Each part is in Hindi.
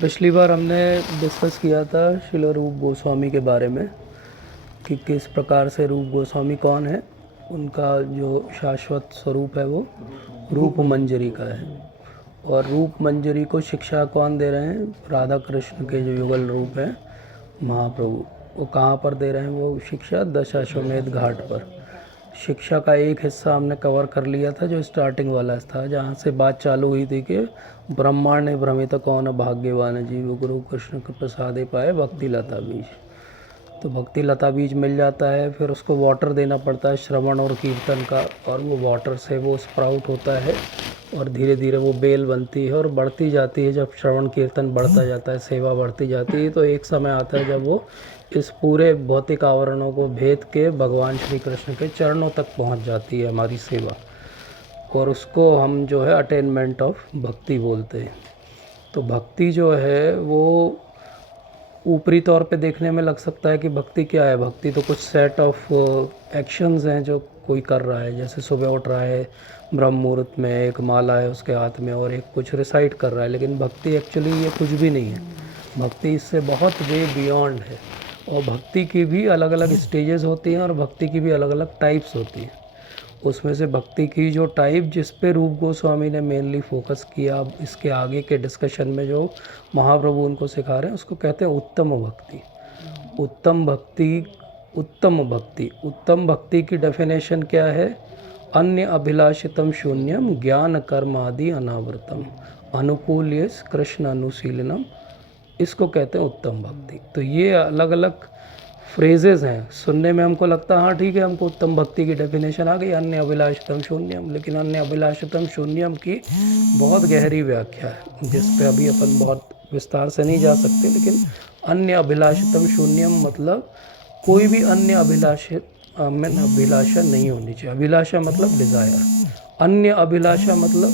पिछली बार हमने डिस्कस किया था श्रील रूप गोस्वामी के बारे में कि किस प्रकार से रूप गोस्वामी कौन है। उनका जो शाश्वत स्वरूप है वो रूप मंजरी का है। और रूप मंजरी को शिक्षा कौन दे रहे हैं? राधा कृष्ण के जो युगल रूप हैं महाप्रभु। वो कहाँ पर दे रहे हैं वो शिक्षा? दशाश्वमेध घाट पर। शिक्षा का एक हिस्सा हमने कवर कर लिया था जो स्टार्टिंग वाला था, जहाँ से बात चालू हुई थी कि ब्रह्मांड ने भ्रमित कौन भाग्यवान जीव गुरु कृष्ण के प्रसादे पाए भक्ति लता बीज। तो भक्ति लता बीज मिल जाता है, फिर उसको वाटर देना पड़ता है श्रवण और कीर्तन का, और वो वाटर से वो स्प्राउट होता है और धीरे धीरे वो बेल बनती है और बढ़ती जाती है। जब श्रवण कीर्तन बढ़ता जाता है, सेवा बढ़ती जाती है, तो एक समय आता है जब वो इस पूरे भौतिक आवरणों को भेद के भगवान श्री कृष्ण के चरणों तक पहुंच जाती है हमारी सेवा, और उसको हम जो है अटेनमेंट ऑफ भक्ति बोलते हैं। तो भक्ति जो है वो ऊपरी तौर पे देखने में लग सकता है कि भक्ति क्या है। भक्ति तो कुछ सेट ऑफ एक्शंस हैं जो कोई कर रहा है, जैसे सुबह उठ रहा है, ब्रह्म मुहूर्त में एक माला है उसके हाथ में और एक कुछ रिसाइट कर रहा है, लेकिन भक्ति एक्चुअली ये कुछ भी नहीं है। भक्ति इससे बहुत वे बियॉन्ड है। और भक्ति की भी अलग अलग स्टेजेस होती हैं और भक्ति की भी अलग अलग टाइप्स होती हैं। उसमें से भक्ति की जो टाइप जिस पे रूप गोस्वामी ने मेनली फोकस किया, अब इसके आगे के डिस्कशन में जो महाप्रभु उनको सिखा रहे हैं उसको कहते हैं उत्तम भक्ति। उत्तम भक्ति, उत्तम भक्ति, उत्तम भक्ति की डेफिनेशन क्या है? अन्य अभिलाषितम शून्यम ज्ञान कर्म आदि अनावृतम अनुकूल्य कृष्ण अनुशीलनम, इसको कहते हैं उत्तम भक्ति। तो ये अलग अलग फ्रेजेस हैं। सुनने में हमको लगता है हाँ ठीक है, हमको उत्तम भक्ति की डेफिनेशन आ गई, अन्य अभिलाषितम शून्यम, लेकिन अन्य अभिलाषितम शून्यम की बहुत गहरी व्याख्या है जिस पे अभी अपन बहुत विस्तार से नहीं जा सकते। लेकिन अन्य अभिलाषितम शून्यम मतलब कोई भी अन्य अभिलाषा नहीं होनी चाहिए। अभिलाषा मतलब डिज़ायर, अन्य अभिलाषा मतलब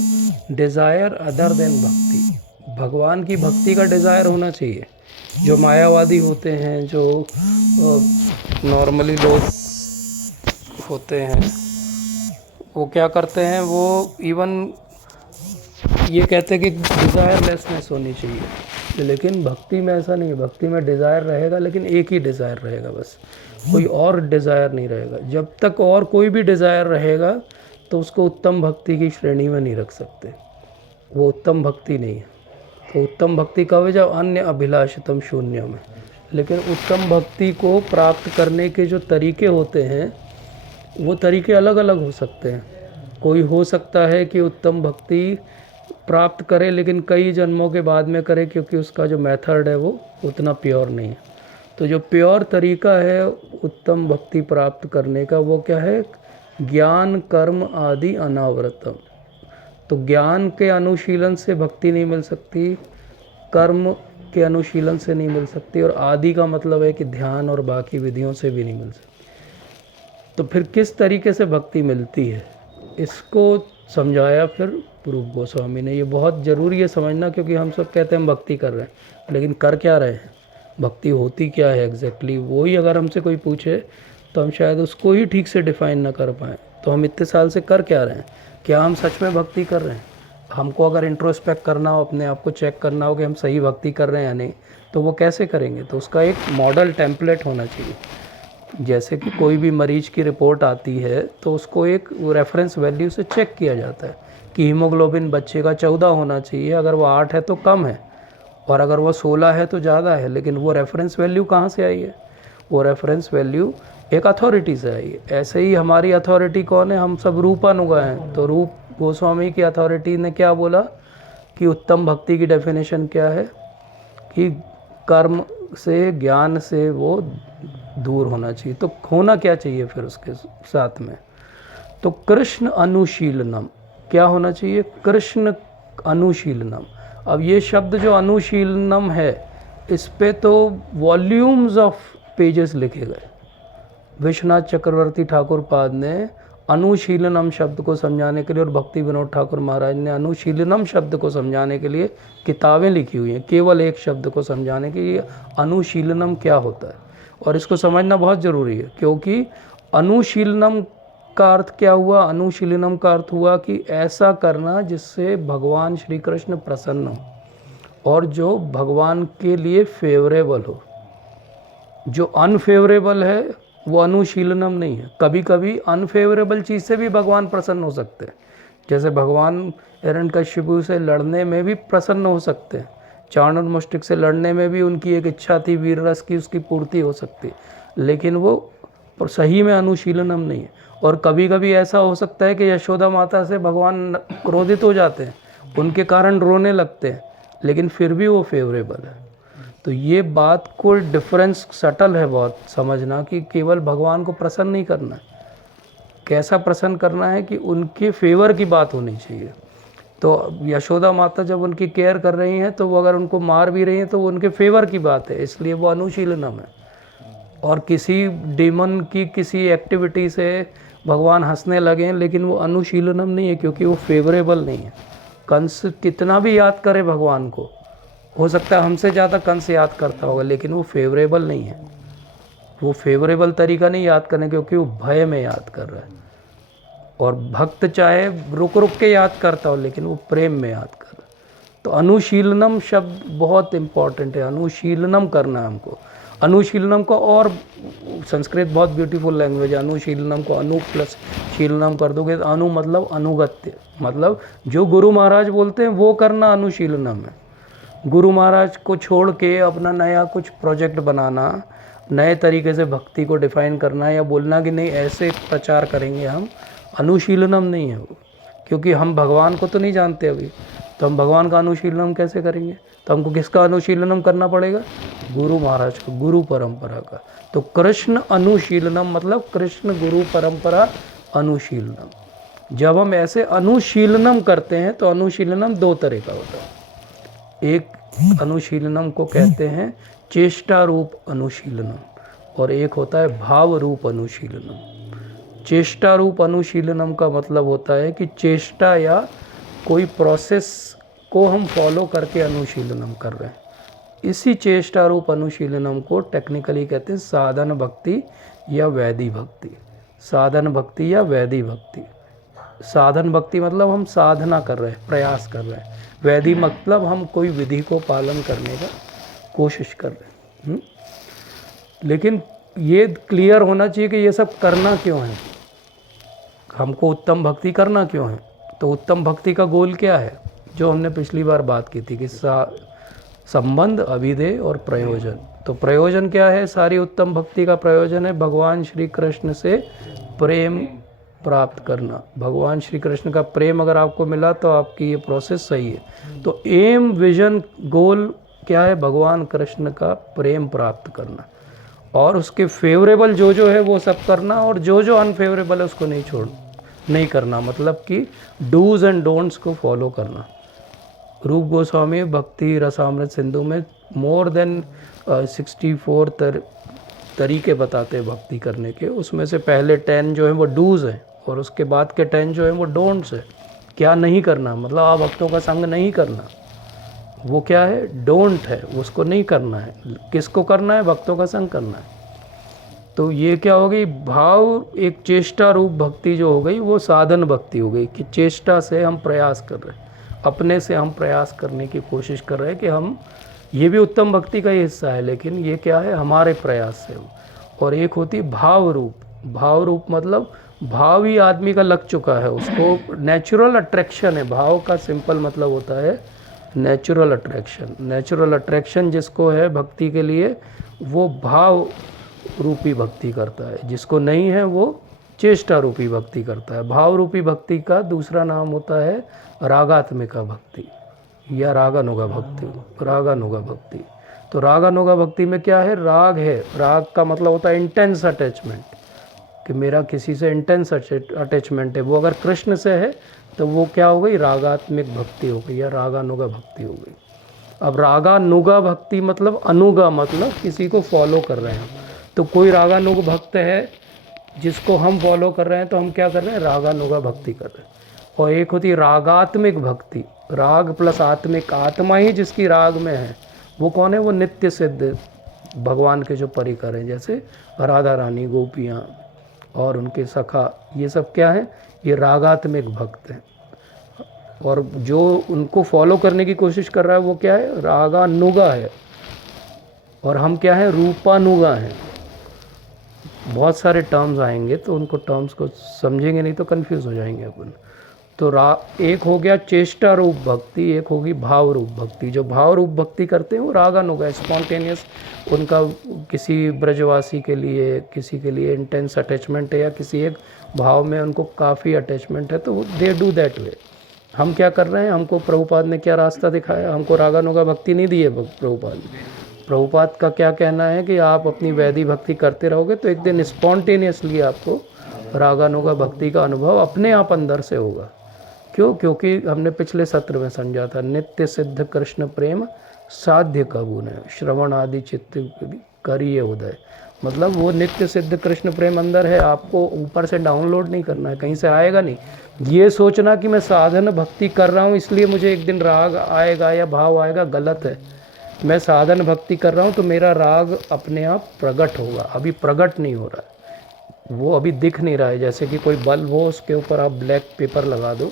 डिज़ायर अदर देन भक्ति। भगवान की भक्ति का डिज़ायर होना चाहिए। जो मायावादी होते हैं, जो नॉर्मली लोग होते हैं, वो क्या करते हैं, वो इवन ये कहते हैं कि डिज़ायरलेसनेस होनी चाहिए, लेकिन भक्ति में ऐसा नहीं है। भक्ति में डिज़ायर रहेगा, लेकिन एक ही डिज़ायर रहेगा बस, कोई और डिज़ायर नहीं रहेगा। जब तक और कोई भी डिज़ायर रहेगा तो उसको उत्तम भक्ति की श्रेणी में नहीं रख सकते, वो उत्तम भक्ति नहीं है। तो उत्तम भक्ति कब है? जब अन्य अभिलाषितम शून्यम है। लेकिन उत्तम भक्ति को प्राप्त करने के जो तरीके होते हैं वो तरीके अलग अलग हो सकते हैं। कोई हो सकता है कि उत्तम भक्ति प्राप्त करे लेकिन कई जन्मों के बाद में करे, क्योंकि उसका जो मेथड है वो उतना प्योर नहीं है। तो जो प्योर तरीका है उत्तम भक्ति प्राप्त करने का वो क्या है? ज्ञान कर्म आदि अनावृतम। तो ज्ञान के अनुशीलन से भक्ति नहीं मिल सकती, कर्म के अनुशीलन से नहीं मिल सकती, और आदि का मतलब है कि ध्यान और बाकी विधियों से भी नहीं मिल सकती। तो फिर किस तरीके से भक्ति मिलती है, इसको समझाया फिर रूप गोस्वामी ने। ये बहुत ज़रूरी है समझना, क्योंकि हम सब कहते हैं हम भक्ति कर रहे हैं, लेकिन कर क्या रहे हैं? भक्ति होती क्या है एग्जैक्टली? वही अगर हमसे कोई पूछे तो हम शायद उसको ही ठीक से डिफ़ाइन ना कर पाएँ। तो हम इतने साल से कर क्या रहे हैं? क्या हम सच में भक्ति कर रहे हैं? हमको अगर इंट्रोस्पेक्ट करना हो, अपने आप को चेक करना हो कि हम सही भक्ति कर रहे हैं या नहीं, तो वो कैसे करेंगे? तो उसका एक मॉडल टेम्पलेट होना चाहिए। जैसे कि कोई भी मरीज की रिपोर्ट आती है तो उसको एक रेफरेंस वैल्यू से चेक किया जाता है कि हीमोग्लोबिन बच्चे का 14 होना चाहिए, अगर वो 8 है तो कम है, और अगर वो 16 है तो ज़्यादा है। लेकिन वो रेफरेंस वैल्यू कहाँ से आई है? वो रेफरेंस वैल्यू एक अथॉरिटी से आई है। ऐसे ही हमारी अथॉरिटी कौन है? हम सब रूपानुगा हैं। तो रूप गोस्वामी की अथॉरिटी ने क्या बोला कि उत्तम भक्ति की डेफिनेशन क्या है? कि कर्म से, ज्ञान से वो दूर होना चाहिए। तो होना क्या चाहिए फिर उसके साथ में? तो कृष्ण अनुशीलनम क्या होना चाहिए? कृष्ण अनुशीलनम। अब ये शब्द जो अनुशीलनम है, इस पे तो वॉल्यूम्स ऑफ पेजेस लिखे गए। विश्वनाथ चक्रवर्ती ठाकुर पाद ने अनुशीलनम शब्द को समझाने के लिए, और भक्ति विनोद ठाकुर महाराज ने अनुशीलनम शब्द को समझाने के लिए किताबें लिखी हुई हैं, केवल एक शब्द को समझाने के लिए अनुशीलनम क्या होता है। और इसको समझना बहुत ज़रूरी है, क्योंकि अनुशीलनम का अर्थ क्या हुआ? अनुशीलनम का अर्थ हुआ कि ऐसा करना जिससे भगवान श्री कृष्ण प्रसन्न हो। और जो भगवान के लिए फेवरेबल हो। जो अनफेवरेबल है वो अनुशीलनम नहीं है। कभी कभी अनफेवरेबल चीज़ से भी भगवान प्रसन्न हो सकते हैं। जैसे भगवान हिरण्यकशिपु से लड़ने में भी प्रसन्न हो सकते हैं, चाणूरमुष्टिक से लड़ने में भी उनकी एक इच्छा थी वीर रस की, उसकी पूर्ति हो सकती है, लेकिन वो सही में अनुशीलनम नहीं है। और कभी कभी ऐसा हो सकता है कि यशोदा माता से भगवान क्रोधित हो जाते हैं, उनके कारण रोने लगते हैं, लेकिन फिर भी वो फेवरेबल है। तो ये बात को डिफरेंस सटल है बहुत समझना, कि केवल भगवान को प्रसन्न नहीं करना है, कैसा प्रसन्न करना है कि उनके फेवर की बात होनी चाहिए। तो यशोदा माता जब उनकी केयर कर रही हैं तो वो अगर उनको मार भी रही हैं तो वो उनके फेवर की बात है, इसलिए वो अनुशीलनम है। और किसी डेमन की किसी एक्टिविटी से भगवान हंसने लगे हैं, लेकिन वो अनुशीलनम नहीं है, क्योंकि वो फेवरेबल नहीं है। कंस कितना भी याद करे भगवान को, हो सकता है हमसे ज़्यादा कंस याद करता होगा, लेकिन वो फेवरेबल नहीं है। वो फेवरेबल तरीका नहीं याद करने, क्योंकि वो भय में याद कर रहा है। और भक्त चाहे रुक रुक के याद करता हो, लेकिन वो प्रेम में याद कर रहा है। तो अनुशीलनम शब्द बहुत इम्पॉर्टेंट है, अनुशीलनम करना है हमको। अनुशीलनम को, और संस्कृत बहुत ब्यूटीफुल लैंग्वेज है, अनुशीलनम को अनु प्लस शीलनम कर दोगे तो अनु मतलब अनुगत्य, मतलब जो गुरु महाराज बोलते हैं वो करना अनुशीलनम है। गुरु महाराज को छोड़ के अपना नया कुछ प्रोजेक्ट बनाना, नए तरीके से भक्ति को डिफाइन करना या बोलना कि नहीं ऐसे प्रचार करेंगे हम, अनुशीलनम नहीं है वो। क्योंकि हम भगवान को तो नहीं जानते अभी, तो हम भगवान का अनुशीलनम कैसे करेंगे? तो हमको किसका अनुशीलनम करना पड़ेगा? गुरु महाराज का, गुरु परंपरा का। तो कृष्ण अनुशीलनम मतलब कृष्ण गुरु परंपरा अनुशीलनम। जब हम ऐसे अनुशीलनम करते हैं तो अनुशीलनम दो तरह का होता है। एक अनुशीलनम को कहते हैं चेष्टा रूप अनुशीलनम, और एक होता है भाव रूप अनुशीलनम। चेष्टा रूप अनुशीलनम का मतलब होता है कि चेष्टा या कोई प्रोसेस को हम फॉलो करके अनुशीलनम कर रहे हैं। इसी चेष्टा रूप अनुशीलनम को टेक्निकली कहते हैं साधन भक्ति या वैधि भक्ति। साधन भक्ति या वैधि भक्ति। साधन भक्ति मतलब हम साधना कर रहे हैं, प्रयास कर रहे हैं। वैधि मतलब हम कोई विधि को पालन करने का कोशिश कर रहे हैं। लेकिन ये क्लियर होना चाहिए कि ये सब करना क्यों है, हमको उत्तम भक्ति करना क्यों है। तो उत्तम भक्ति का गोल क्या है, जो हमने पिछली बार बात की थी कि संबंध, अभिधेय और प्रयोजन। तो प्रयोजन क्या है? सारी उत्तम भक्ति का प्रयोजन है भगवान श्री कृष्ण से प्रेम प्राप्त करना। भगवान श्री कृष्ण का प्रेम अगर आपको मिला तो आपकी ये प्रोसेस सही है। तो एम, विजन, गोल क्या है? भगवान कृष्ण का प्रेम प्राप्त करना, और उसके फेवरेबल जो है वो सब करना, और जो अनफेवरेबल है उसको नहीं करना। मतलब कि डूज एंड डोंट्स को फॉलो करना। रूप गोस्वामी भक्ति रसामृत सिंधु में मोर देन 64 तरीके बताते हैं भक्ति करने के। उसमें से पहले 10 जो है वो डूज हैं, और उसके बाद के 10 जो है वो डोंट्स है। क्या नहीं करना, मतलब आप भक्तों का संग नहीं करना, वो क्या है? डोंट है, उसको नहीं करना है। किसको करना है? भक्तों का संग करना है। तो ये क्या हो गई? भाव, एक चेष्टा रूप भक्ति जो हो गई वो साधन भक्ति हो गई, कि चेष्टा से हम प्रयास कर रहे हैं, अपने से हम प्रयास करने की कोशिश कर रहे हैं कि हम, ये भी उत्तम भक्ति का ही हिस्सा है, लेकिन ये क्या है? हमारे प्रयास से। और एक होती भाव रूप। भाव रूप मतलब भाव ही आदमी का लग चुका है, उसको नेचुरल अट्रैक्शन है। भाव का सिंपल मतलब होता है नेचुरल अट्रैक्शन। नेचुरल अट्रैक्शन जिसको है भक्ति के लिए, वो भाव रूपी भक्ति करता है। जिसको नहीं है वो चेष्टा रूपी भक्ति करता है। भाव रूपी भक्ति का दूसरा नाम होता है रागात्मिका भक्ति या रागानुगा भक्ति। रागानुगा भक्ति। तो रागानुगा भक्ति में क्या है? राग है। राग का मतलब होता है इंटेंस अटैचमेंट, कि मेरा किसी से इंटेंस अटैचमेंट है। वो अगर कृष्ण से है तो वो क्या हो गई? रागात्मिक भक्ति हो गई या रागानुगा भक्ति हो गई। अब रागानुगा भक्ति मतलब अनुगा, मतलब किसी को फॉलो कर रहे हैं। तो कोई रागानुग भक्त है जिसको हम फॉलो कर रहे हैं, तो हम क्या कर रहे हैं? रागानुगा भक्ति कर रहे हैं। और एक होती है रागात्मिक भक्ति। राग प्लस आत्मिक, आत्मा ही जिसकी राग में है, वो कौन है? वो नित्य सिद्ध भगवान के जो परिकर हैं, जैसे राधा रानी, गोपियाँ और उनके सखा, ये सब क्या है? ये रागात्मिक भक्त हैं। और जो उनको फॉलो करने की कोशिश कर रहा है वो क्या है, रागानुगा है, और हम क्या है, रूपानुगा हैं। बहुत सारे टर्म्स आएंगे तो उनको टर्म्स को समझेंगे नहीं तो कंफ्यूज हो जाएंगे अपन। तो एक हो गया चेष्टा रूप भक्ति, एक होगी भाव रूप भक्ति। जो भाव रूप भक्ति करते हैं वो रागानुगा, स्पॉन्टेनियस, उनका किसी ब्रजवासी के लिए, किसी के लिए इंटेंस अटैचमेंट है या किसी एक भाव में उनको काफ़ी अटैचमेंट है, तो दे डू दैट वे। हम क्या कर रहे हैं, हमको प्रभुपाद ने क्या रास्ता दिखाया, हमको रागानुगा भक्ति नहीं दी है प्रभुपाद ने। प्रभुपाद का क्या कहना है कि आप अपनी वैदिक भक्ति करते रहोगे तो एक दिन स्पॉन्टेनियसली आपको रागानुगा भक्ति का अनुभव अपने आप अंदर से होगा। क्यों? क्योंकि हमने पिछले सत्र में समझा था, नित्य सिद्ध कृष्ण प्रेम साध्य का गुण है, श्रवण आदि चित्त करिए उदय। मतलब वो नित्य सिद्ध कृष्ण प्रेम अंदर है, आपको ऊपर से डाउनलोड नहीं करना है, कहीं से आएगा नहीं। ये सोचना कि मैं साधन भक्ति कर रहा हूँ इसलिए मुझे एक दिन राग आएगा या भाव आएगा, गलत है। मैं साधन भक्ति कर रहा हूँ तो मेरा राग अपने आप प्रकट होगा, अभी प्रकट नहीं हो रहा है, वो अभी दिख नहीं रहा है। जैसे कि कोई बल्ब हो, उसके ऊपर आप ब्लैक पेपर लगा दो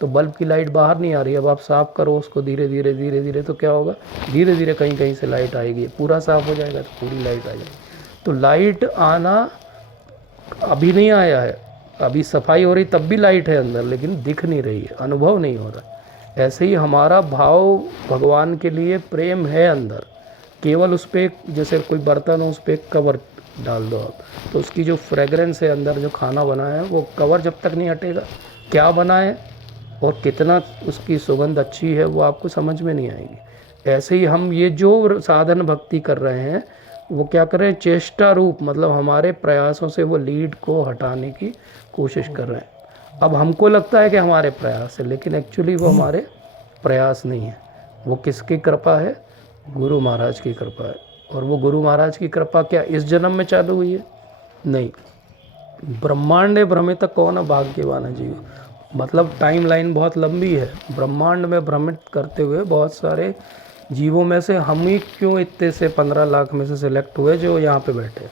तो बल्ब की लाइट बाहर नहीं आ रही है। अब आप साफ़ करो उसको धीरे धीरे धीरे धीरे, तो क्या होगा, धीरे धीरे कहीं कहीं से लाइट आएगी, पूरा साफ़ हो जाएगा तो पूरी लाइट आ जाएगी। तो लाइट आना अभी नहीं आया है, अभी सफाई हो रही तब भी लाइट है अंदर, लेकिन दिख नहीं रही है, अनुभव नहीं हो रहा। ऐसे ही हमारा भाव भगवान के लिए प्रेम है अंदर, केवल उस पर जैसे कोई बर्तन हो उस पर कवर डाल दो आप, तो उसकी जो फ्रेगरेंस है अंदर, जो खाना बना है, वो कवर जब तक नहीं हटेगा क्या बना है और कितना उसकी सुगंध अच्छी है वो आपको समझ में नहीं आएगी। ऐसे ही हम ये जो साधन भक्ति कर रहे हैं वो क्या कर रहे हैं, चेष्टा रूप, मतलब हमारे प्रयासों से वो लीड को हटाने की कोशिश कर रहे हैं। अब हमको लगता है कि हमारे प्रयास है, लेकिन एक्चुअली वो हमारे प्रयास नहीं है, वो किसकी कृपा है, गुरु महाराज की कृपा है। और वो गुरु महाराज की कृपा क्या इस जन्म में चालू हुई है? नहीं, ब्रह्मांड भ्रमित कौन भाग्यवान है जीव, मतलब टाइम लाइन बहुत लंबी है। ब्रह्मांड में भ्रमित करते हुए बहुत सारे जीवों में से हम ही क्यों इतने से 15 लाख में से सिलेक्ट हुए जो यहाँ पे बैठे,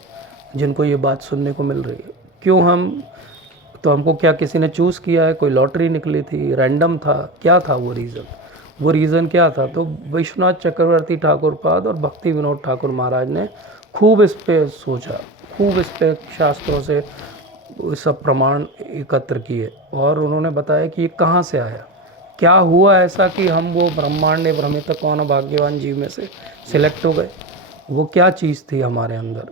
जिनको ये बात सुनने को मिल रही है। क्यों हम, तो हमको क्या किसी ने चूज़ किया है, कोई लॉटरी निकली थी, रैंडम था, क्या था वो रीज़न? वो रीज़न क्या था? तो विश्वनाथ चक्रवर्ती ठाकुर पाद और भक्ति विनोद ठाकुर महाराज ने खूब इस पर सोचा, खूब इस पर शास्त्रों से सब प्रमाण एकत्र किए और उन्होंने बताया कि ये कहाँ से आया, क्या हुआ ऐसा कि हम वो ब्रह्मांड भ्रमित कौन भाग्यवान जीव में से सिलेक्ट हो गए। वो क्या चीज़ थी हमारे अंदर?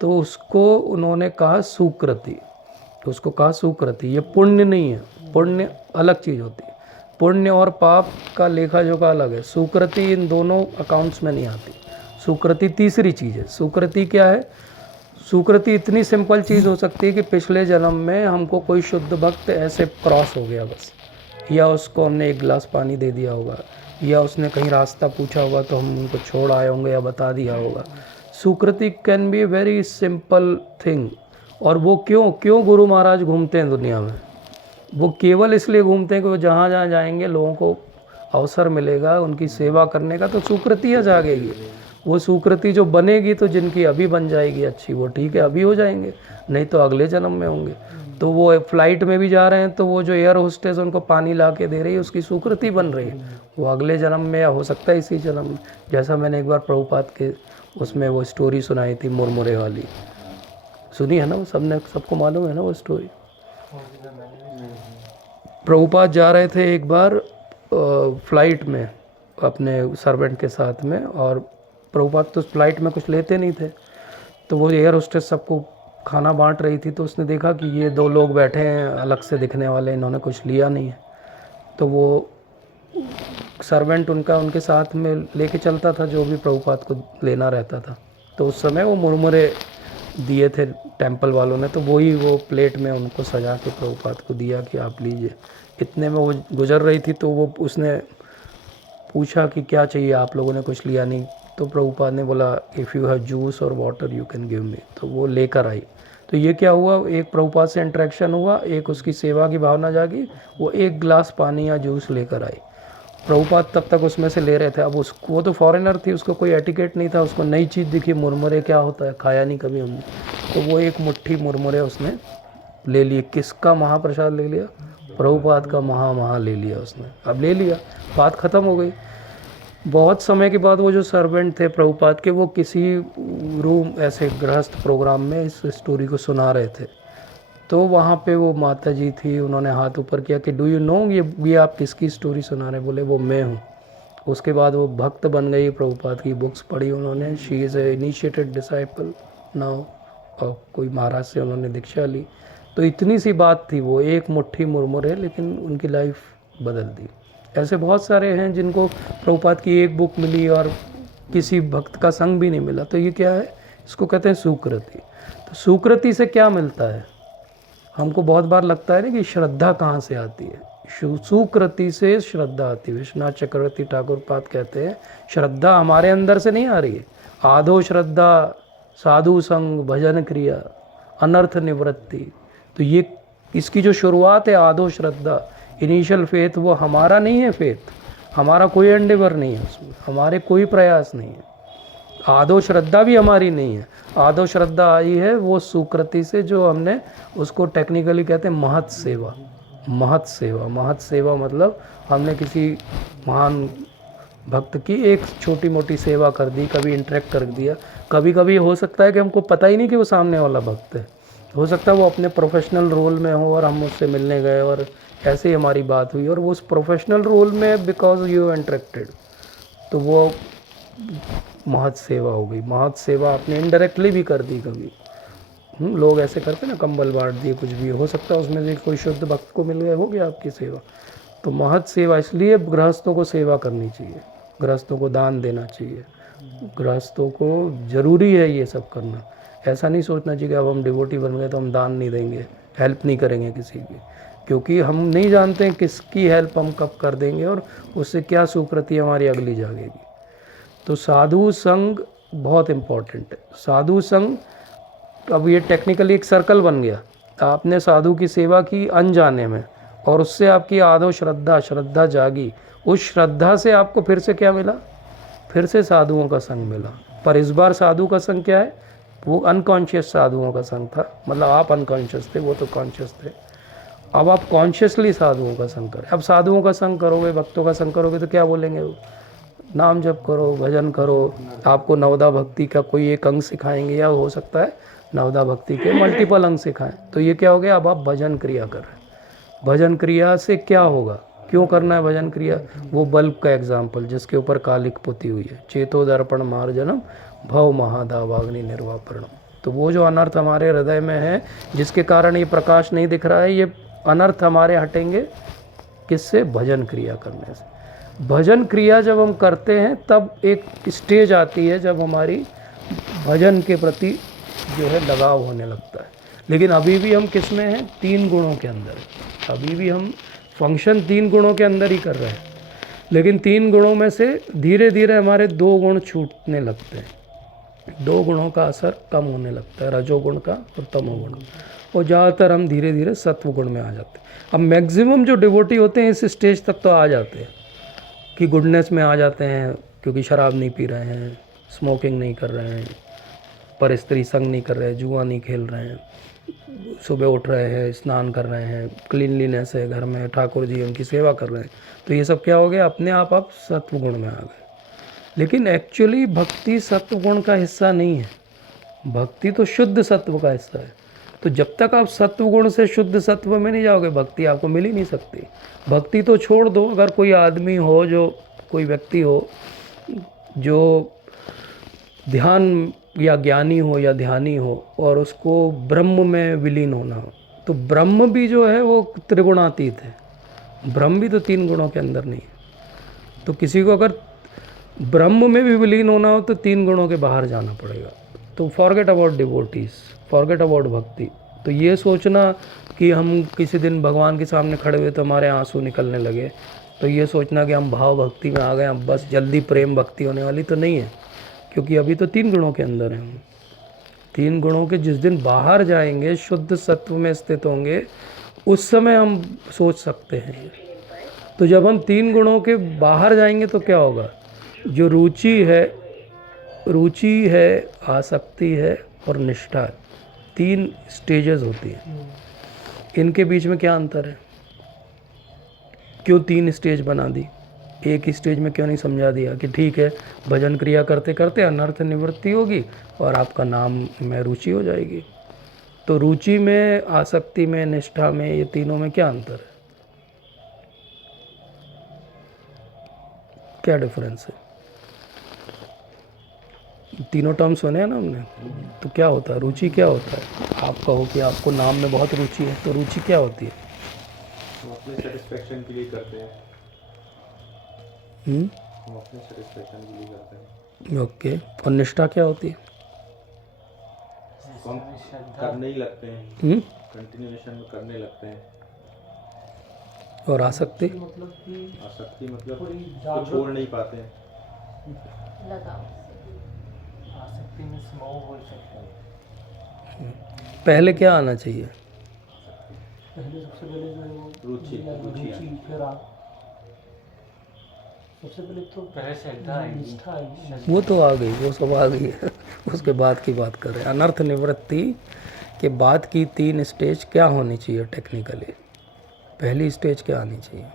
तो उसको उन्होंने कहा सुकृति। तो उसको कहा सुकृति। ये पुण्य नहीं है, पुण्य अलग चीज़ होती है, पुण्य और पाप का लेखा जोखा अलग है। सुकृति इन दोनों अकाउंट्स में नहीं आती, सुकृति तीसरी चीज़ है। सुकृति क्या है? सुकृति इतनी सिंपल चीज़ हो सकती है कि पिछले जन्म में हमको कोई शुद्ध भक्त ऐसे क्रॉस हो गया बस, या उसको हमने एक गिलास पानी दे दिया होगा, या उसने कहीं रास्ता पूछा होगा तो हम उनको छोड़ आए होंगे या बता दिया होगा। Sukriti can be very simple thing. और वो क्यों गुरु महाराज घूमते हैं दुनिया में? वो केवल इसलिए घूमते हैं कि वो जहाँ जहाँ जाएंगे लोगों को अवसर मिलेगा उनकी सेवा करने का, तो सुकृति जागेगी। वो सुकृति जो बनेगी तो जिनकी अभी बन जाएगी अच्छी, वो ठीक है अभी हो जाएंगे, नहीं तो अगले जन्म में होंगे। तो वो फ्लाइट में भी जा रहे हैं तो वो जो एयर होस्टेस उनको पानी ला के दे रही है उसकी सुकृति बन रही है, वो अगले जन्म में या हो सकता है इसी जन्म में। जैसा मैंने एक बार प्रभुपाद के उसमें वो स्टोरी सुनाई थी मुरमुरे वाली, सुनी है ना, वो सबको मालूम है ना वो स्टोरी। प्रभुपाद जा रहे थे एक बार फ्लाइट में अपने सर्वेंट के साथ में, और प्रभुपाद तो फ्लाइट में कुछ लेते नहीं थे, तो वो एयर होस्टेस सबको खाना बांट रही थी। तो उसने देखा कि ये 2 लोग बैठे हैं अलग से दिखने वाले, इन्होंने कुछ लिया नहीं है। तो वो सर्वेंट उनका उनके साथ में लेके चलता था जो भी प्रभुपाद को लेना रहता था। तो उस समय वो मुरमुरे दिए थे टेंपल वालों ने, तो वो प्लेट में उनको सजा के प्रभुपाद को दिया कि आप लीजिए। इतने में वो गुजर रही थी तो वो उसने पूछा कि क्या चाहिए, आप लोगों ने कुछ लिया नहीं। तो प्रभुपाद ने बोला इफ़ यू हैव जूस और water you can give me, तो वो लेकर आई। तो ये क्या हुआ, एक प्रभुपाद से इंटरेक्शन हुआ, एक उसकी सेवा की भावना जागी, वो एक गिलास पानी या जूस लेकर आई। प्रभुपाद तब तक उसमें से ले रहे थे। अब वो तो फॉरेनर थी, उसको कोई एटिकेट नहीं था, उसको नई चीज़ दिखी, मुरमुरे क्या होता है, खाया नहीं कभी हमने। तो वो एक मुट्ठी मुरमुरे उसने ले लिए। किसका महाप्रसाद ले लिया? प्रभुपाद का महा ले लिया उसने। अब ले लिया, बात ख़त्म हो गई। बहुत समय के बाद वो जो सर्वेंट थे प्रभुपाद के, वो किसी रूम ऐसे गृहस्थ प्रोग्राम में इस स्टोरी को सुना रहे थे। तो वहाँ पे वो माता जी थी, उन्होंने हाथ ऊपर किया कि डू यू नो ये आप किसकी स्टोरी सुना रहे हैं? बोले वो मैं हूँ। उसके बाद वो भक्त बन गई, प्रभुपाद की बुक्स पढ़ी उन्होंने। She is a initiated disciple now. और कोई महाराज से उन्होंने दीक्षा ली। तो इतनी सी बात थी, वो एक मुट्ठी मुरमुरे, लेकिन उनकी लाइफ बदल दी। ऐसे बहुत सारे हैं जिनको प्रभुपाद की एक बुक मिली और किसी भक्त का संग भी नहीं मिला। तो ये क्या है? इसको कहते हैं सुकृति। तो सुकृति से क्या मिलता है? हमको बहुत बार लगता है ना कि श्रद्धा कहाँ से आती है। सुकृति से श्रद्धा आती है। विश्वनाथ चक्रवर्ती ठाकुर पाद कहते हैं श्रद्धा हमारे अंदर से नहीं आ रही है। आधो श्रद्धा, साधु संग, भजन क्रिया, अनर्थ निवृत्ति। तो ये इसकी जो शुरुआत है आधो श्रद्धा, इनिशियल फेथ, वो हमारा नहीं है। फेथ हमारा कोई एंडेवर नहीं है, उसमें हमारे कोई प्रयास नहीं है। आधो श्रद्धा भी हमारी नहीं है। आधो श्रद्धा आई है वो सुकृति से, जो हमने उसको टेक्निकली कहते हैं महत सेवा। महत सेवा, महत सेवा मतलब हमने किसी महान भक्त की एक छोटी मोटी सेवा कर दी, कभी इंटरेक्ट कर दिया। कभी कभी हो सकता है कि हमको पता ही नहीं कि वो सामने वाला भक्त है। हो सकता है वो अपने प्रोफेशनल रोल में हो और हम उससे मिलने गए और ऐसे ही हमारी बात हुई, और वो उस प्रोफेशनल रोल में बिकॉज यू इंटरेक्टेड, तो वो महत सेवा हो गई। महत सेवा आपने इनडायरेक्टली भी कर दी कभी। लोग ऐसे करते ना, कंबल बांट दिए, कुछ भी हो सकता है उसमें से कोई शुद्ध भक्त को मिल गए, हो गया आपकी सेवा। तो महत सेवा, इसलिए गृहस्थों को सेवा करनी चाहिए, गृहस्थों को दान देना चाहिए, गृहस्थों को ज़रूरी है ये सब करना। ऐसा नहीं सोचना चाहिए कि अब हम डिवोटी बन गए तो हम दान नहीं देंगे, हेल्प नहीं करेंगे किसी की, क्योंकि हम नहीं जानते हैं किसकी हेल्प हम कब कर देंगे और उससे क्या सुकृति हमारी अगली जागेगी। तो साधु संग बहुत इम्पोर्टेंट है। साधु संग, अब ये टेक्निकली एक सर्कल बन गया। आपने साधु की सेवा की अनजाने में, और उससे आपकी आदो श्रद्धा जागी। उस श्रद्धा से आपको फिर से क्या मिला? फिर से साधुओं का संग मिला। पर इस बार साधु का संग क्या है? वो अनकॉन्शियस साधुओं का संग था। मतलब आप अनकॉन्शियस थे, वो तो कॉन्शियस थे। अब आप कॉन्शियसली साधुओं का संग करें। अब साधुओं का संग करोगे, भक्तों का संग करोगे तो क्या बोलेंगे वो? नाम जप करो, भजन करो। आपको नवदा भक्ति का कोई एक अंग सिखाएंगे, या हो सकता है नवदा भक्ति के मल्टीपल अंग सिखाएं। तो ये क्या हो गया? अब आप भजन क्रिया कर रहे हैं। भजन क्रिया से क्या होगा? क्यों करना है भजन क्रिया? वो बल्ब का एग्जाम्पल जिसके ऊपर कालिक पुती हुई है, चेतो दर्पण मार्जनम भव महादावाग्नि निर्वापरणम। तो वो जो अनर्थ हमारे हृदय में है, जिसके कारण ये प्रकाश नहीं दिख रहा है, ये अनर्थ हमारे हटेंगे किससे? भजन क्रिया करने से। भजन क्रिया जब हम करते हैं तब एक स्टेज आती है जब हमारी भजन के प्रति जो है लगाव होने लगता है। लेकिन अभी भी हम किस में हैं? 3 गुणों के अंदर। अभी भी हम फंक्शन 3 गुणों के अंदर ही कर रहे हैं। लेकिन 3 गुणों में से धीरे धीरे हमारे 2 गुण छूटने लगते हैं। 2 गुणों का असर कम होने लगता है, रजोगुण का और तमोगुण। और ज़्यादातर हम धीरे धीरे सत्व गुण में आ जाते हैं। अब मैक्सिमम जो डिवोटी होते हैं इस स्टेज तक तो आ जाते हैं कि गुडनेस में आ जाते हैं, क्योंकि शराब नहीं पी रहे हैं, स्मोकिंग नहीं कर रहे हैं, पर स्त्री संग नहीं कर रहे हैं, जुआ नहीं खेल रहे हैं, सुबह उठ रहे हैं, स्नान कर रहे हैं, क्लीनलीनेस है घर में, ठाकुर जी उनकी सेवा कर रहे हैं। तो ये सब क्या हो गया? अपने आप सत्व गुण में आ गए। लेकिन एक्चुअली भक्ति सत्व गुण का हिस्सा नहीं है। भक्ति तो शुद्ध सत्व का हिस्सा है। तो जब तक आप सत्व गुण से शुद्ध सत्व में नहीं जाओगे, भक्ति आपको मिल ही नहीं सकती। भक्ति तो छोड़ दो, अगर कोई आदमी हो, जो कोई व्यक्ति हो जो ध्यान या ज्ञानी हो या ध्यानी हो और उसको ब्रह्म में विलीन होना हो, तो ब्रह्म भी जो है वो त्रिगुणातीत है। ब्रह्म भी तो 3 गुणों के अंदर नहीं है। तो किसी को अगर ब्रह्म में भी विलीन होना हो तो 3 गुणों के बाहर जाना पड़ेगा। तो forget about devotees, forget about भक्ति। तो ये सोचना कि हम किसी दिन भगवान के सामने खड़े हुए तो हमारे आंसू निकलने लगे, तो ये सोचना कि हम भाव भक्ति में आ गए, हम बस जल्दी प्रेम भक्ति होने वाली, तो नहीं है। क्योंकि अभी तो 3 गुणों के अंदर हैं हम। 3 गुणों के जिस दिन बाहर जाएंगे, शुद्ध सत्व में स्थित होंगे, उस समय हम सोच सकते हैं। तो जब हम 3 गुणों के बाहर जाएंगे तो क्या होगा? जो रुचि है, आसक्ति है और निष्ठा है, 3 स्टेजेस होती हैं। इनके बीच में क्या अंतर है? क्यों 3 स्टेज बना दी? एक ही स्टेज में क्यों नहीं समझा दिया कि ठीक है भजन क्रिया करते करते अनर्थ निवृत्ति होगी और आपका नाम में रुचि हो जाएगी। तो रुचि में, आसक्ति में, निष्ठा में, ये तीनों में क्या अंतर है, क्या डिफरेंस है? तीनों टर्म सुने हैं ना हमने। तो क्या होता है रुचि, क्या होता है? आप कहो कि आपको नाम में बहुत रुचि है, तो रुचि क्या होती है? हम अपने सेटिस्फेक्शन के लिए करते हैं। हम अपने सेटिस्फेक्शन के लिए करते हैं। ओके। और निष्ठा क्या होती है? हम करने ही लगते हैं, कंटिन्यूएशन में करने लगते हैं। और आसक्ति? आसक्ति मतलब उसको छोड़ नहीं पाते हैं। आसक्ति में मोह बोल सकते हैं। पहले क्या आना चाहिए? पहले सबसे पहले जो है वो रुचि, फिर आप सबसे पहले तो पहले श्रद्धा निष्ठा है। वो तो आ गई, वो सब आ गई है। उसके बाद की बात कर रहे हैं। अनर्थ निवृत्ति के बाद की 3 स्टेज क्या होनी चाहिए टेक्निकली? पहली स्टेज क्या आनी चाहिए?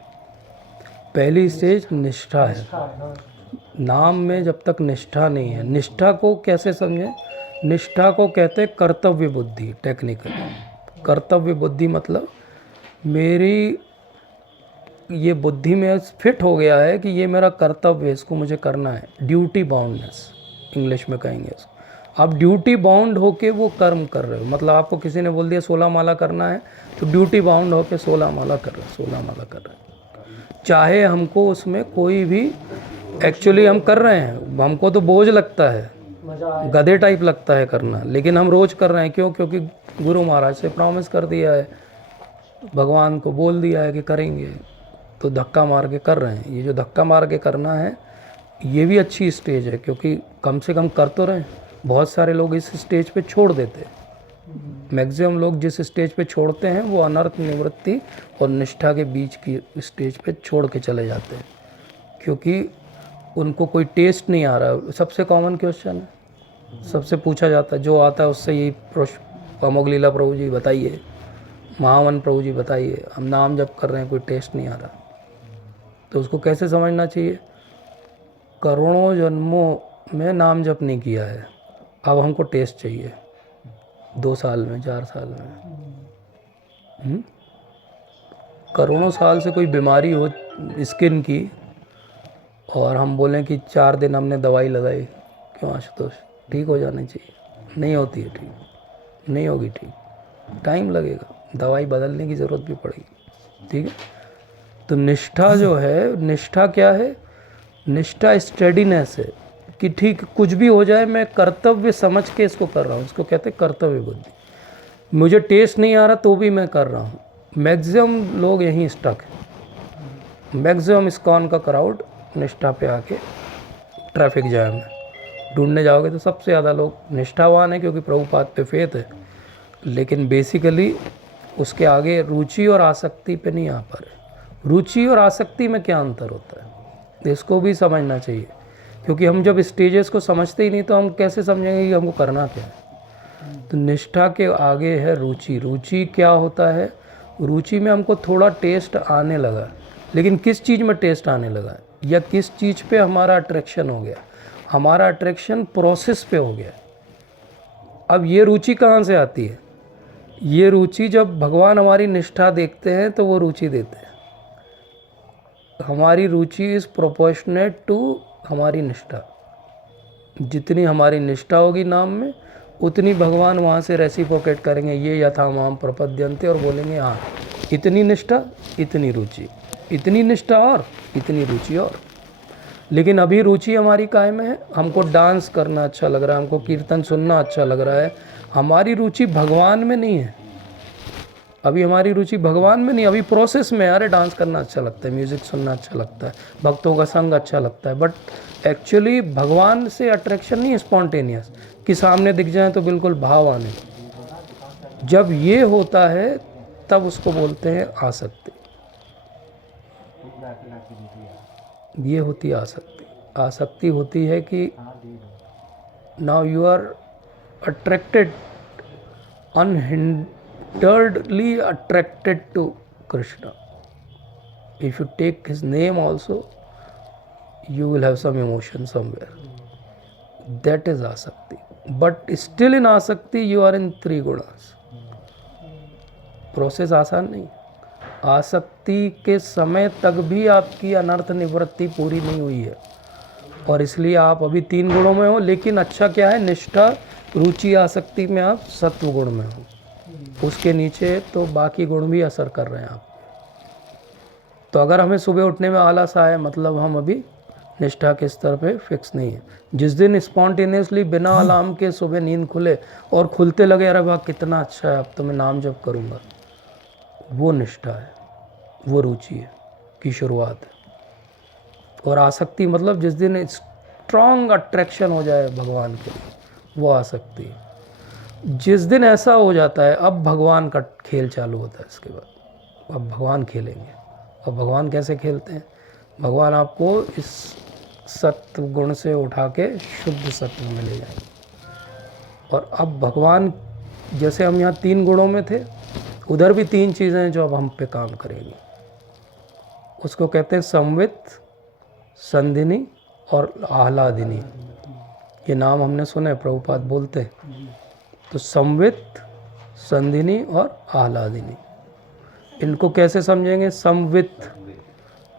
पहली स्टेज निष्ठा है। नाम में जब तक निष्ठा नहीं है, निष्ठा को कैसे समझें? निष्ठा को कहते हैं कर्तव्य बुद्धि। टेक्निकली कर्तव्य बुद्धि मतलब मेरी ये बुद्धि में फिट हो गया है कि ये मेरा कर्तव्य है, इसको मुझे करना है। ड्यूटी बाउंडनेस इंग्लिश में कहेंगे इसको। आप ड्यूटी बाउंड होके वो कर्म कर रहे हो। मतलब आपको किसी ने बोल दिया 16 माला करना है, तो ड्यूटी बाउंड होके 16 माला कर रहे हो, 16 माला कर रहे हो। चाहे हमको उसमें कोई भी, एक्चुअली हम कर रहे हैं, हमको तो बोझ लगता है, गधे टाइप लगता है करना, लेकिन हम रोज़ कर रहे हैं। क्यों? क्योंकि गुरु महाराज से प्रॉमिस कर दिया है, भगवान को बोल दिया है कि करेंगे, तो धक्का मार के कर रहे हैं। ये जो धक्का मार के करना है, ये भी अच्छी स्टेज है, क्योंकि कम से कम कर तो रहे हैं। बहुत सारे लोग इस स्टेज पे छोड़ देते हैं। मैक्सिमम लोग जिस स्टेज पे छोड़ते हैं वो अनर्थ निवृत्ति और निष्ठा के बीच की स्टेज पे छोड़ के चले जाते हैं, क्योंकि उनको कोई टेस्ट नहीं आ रहा है। सबसे कॉमन क्वेश्चन है, सबसे पूछा जाता है, जो आता है उससे यही अमोघलीला प्रभु जी बताइए, महावन प्रभु जी बताइए, हम नाम जप कर रहे हैं, कोई टेस्ट नहीं आ रहा। तो उसको कैसे समझना चाहिए? करोड़ों जन्मों में नाम जप नहीं किया है, अब हमको टेस्ट चाहिए 2 साल में, 4 साल में। करोड़ों साल से कोई बीमारी हो स्किन की, और हम बोलें कि 4 दिन हमने दवाई लगाई, क्यों आशुतोष? ठीक हो जानी चाहिए, नहीं होती है ठीक, नहीं होगी ठीक, टाइम लगेगा, दवाई बदलने की ज़रूरत भी पड़ेगी। ठीक है। तो निष्ठा जो है, निष्ठा क्या है? निष्ठा स्टेडीनेस है कि ठीक कुछ भी हो जाए मैं कर्तव्य समझ के इसको कर रहा हूँ, इसको कहते हैं कर्तव्य बुद्धि। मुझे टेस्ट नहीं आ रहा तो भी मैं कर रहा हूँ। मैक्सिमम लोग यहीं स्टक है। मैक्सिमम इस्कॉन का क्राउड निष्ठा पे आके ट्रैफिक जैम है। ढूंढने जाओगे तो सबसे ज़्यादा लोग निष्ठावान है, क्योंकि प्रभुपाद पे फेथ है, लेकिन बेसिकली उसके आगे रुचि और आसक्ति पे नहीं आ पा रहे। रुचि और आसक्ति में क्या अंतर होता है, इसको भी समझना चाहिए, क्योंकि हम जब स्टेजेस को समझते ही नहीं तो हम कैसे समझेंगे कि हमको करना क्या है। तो निष्ठा के आगे है रुचि। रुचि क्या होता है? रुचि में हमको थोड़ा टेस्ट आने लगा, लेकिन किस चीज़ में टेस्ट आने लगा, या किस चीज़ पे हमारा अट्रैक्शन हो गया? हमारा अट्रैक्शन प्रोसेस पे हो गया। अब ये रुचि कहाँ से आती है? ये रुचि जब भगवान हमारी निष्ठा देखते हैं तो वो रुचि देते हैं। हमारी रुचि इज़ प्रोपोर्शनेट टू हमारी निष्ठा। जितनी हमारी निष्ठा होगी नाम में, उतनी भगवान वहाँ से रेसिप्रोकेट करेंगे। ये यथा माम प्रपद्यन्ते, और बोलेंगे हाँ इतनी निष्ठा, इतनी रुचि, इतनी निष्ठा और इतनी रुचि और। लेकिन अभी रुचि हमारी काहे में है? हमको डांस करना अच्छा लग रहा है, हमको कीर्तन सुनना अच्छा लग रहा है। हमारी रुचि भगवान में नहीं है। अभी हमारी रुचि भगवान में नहीं, अभी प्रोसेस में। अरे डांस करना अच्छा लगता है, म्यूज़िक सुनना अच्छा लगता है, भक्तों का संग अच्छा लगता है, बट एक्चुअली भगवान से अट्रैक्शन नहीं है स्पॉन्टेनियस कि सामने दिख जाए तो बिल्कुल भाव आने। जब ये होता है तब उसको बोलते हैं आसक्ति। ये होती है आसक्ति। आसक्ति होती है कि now you are attracted, unhinderedly attracted to Krishna. If you take his name also, you will have some emotion somewhere. That is asakti. But still in asakti, you are in 3 gunas. Process आसान नहीं. आसक्ति के समय तक भी आपकी अनर्थ निवृत्ति पूरी नहीं हुई है, और इसलिए आप अभी 3 गुणों में हो. लेकिन अच्छा क्या है, निष्ठा, रुचि, आसक्ति में आप सत्व गुण में हो. उसके नीचे तो बाकी गुण भी असर कर रहे हैं आप. तो अगर हमें सुबह उठने में आलस आए, मतलब हम अभी निष्ठा के स्तर पे फिक्स नहीं है. जिस दिन स्पॉन्टेनियसली बिना अलार्म के सुबह नींद खुले और खुलते लगे, अरे वाह कितना अच्छा है, अब तो मैं नाम जप करूँगा, वो निष्ठा है, वो रुचि है की शुरुआत है. और आसक्ति मतलब जिस दिन स्ट्रॉन्ग अट्रैक्शन हो जाए भगवान के लिए, वो आसक्ति है. जिस दिन ऐसा हो जाता है, अब भगवान का खेल चालू होता है. इसके बाद अब भगवान खेलेंगे. अब भगवान कैसे खेलते हैं? भगवान आपको इस सत्व गुण से उठा के शुद्ध सत्व में ले जाएंगे. और अब भगवान, जैसे हम यहाँ 3 गुणों में थे, उधर भी 3 चीज़ें हैं जो अब हम पे काम करेंगी. उसको कहते हैं संवित, संधिनी और आह्लादिनी. ये नाम हमने सुने, प्रभुपाद बोलते हैं. तो संवित, संधिनी और आह्लादिनी, इनको कैसे समझेंगे? संवित,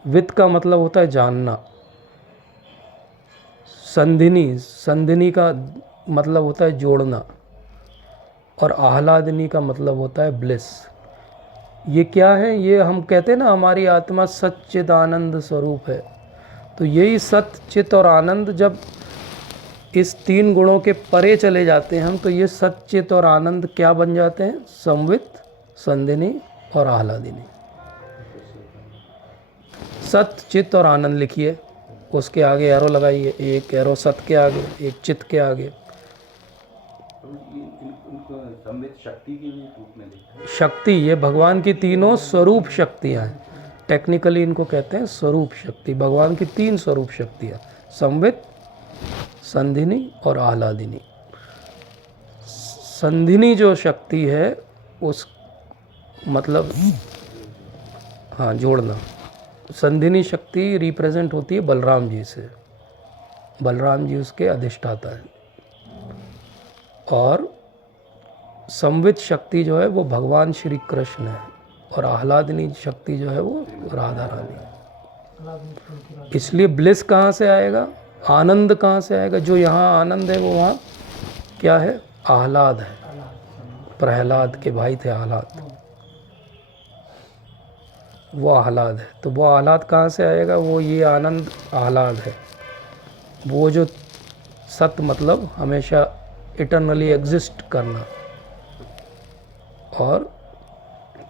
वित्त का मतलब होता है जानना. संधिनी, संधिनी का मतलब होता है जोड़ना. और आह्लादिनी का मतलब होता है ब्लिस. ये क्या है? ये हम कहते हैं ना, हमारी आत्मा सच्चित आनंद स्वरूप है. तो यही सत्य, चित और आनंद जब इस 3 गुणों के परे चले जाते हैं हम, तो ये सच्चित और आनंद क्या बन जाते हैं? संवित, संधिनी और आह्लादिनी. सत्य, चित्त और आनंद लिखिए, उसके आगे एरो लगाइए. एक एरो सत्य के आगे, एक चित्त के आगे. इनको संवित शक्ति के रूप में देखते हैं. शक्ति, ये भगवान की तीनों स्वरूप शक्तियाँ हैं. टेक्निकली इनको कहते हैं स्वरूप शक्ति. भगवान की 3 स्वरूप शक्तियाँ, संवित, संधिनी और आह्लादिनी. संधिनी जो शक्ति है, उस मतलब हाँ जोड़ना. संधिनी शक्ति रिप्रेजेंट होती है बलराम जी से. बलराम जी उसके अधिष्ठाता हैं. और संवित शक्ति जो है वो भगवान श्री कृष्ण है. और आह्लादिनी शक्ति जो है वो राधा रानी. इसलिए ब्लिस कहाँ से आएगा? आनंद कहाँ से आएगा? जो यहाँ आनंद है वो वहाँ क्या है? आह्लाद है. प्रहलाद के भाई थे आह्लाद, वो आह्लाद है. तो वो आह्लाद कहाँ से आएगा? वो ये आनंद आह्लाद है. वो जो सत्य मतलब हमेशा इटर्नली एग्जिस्ट करना, और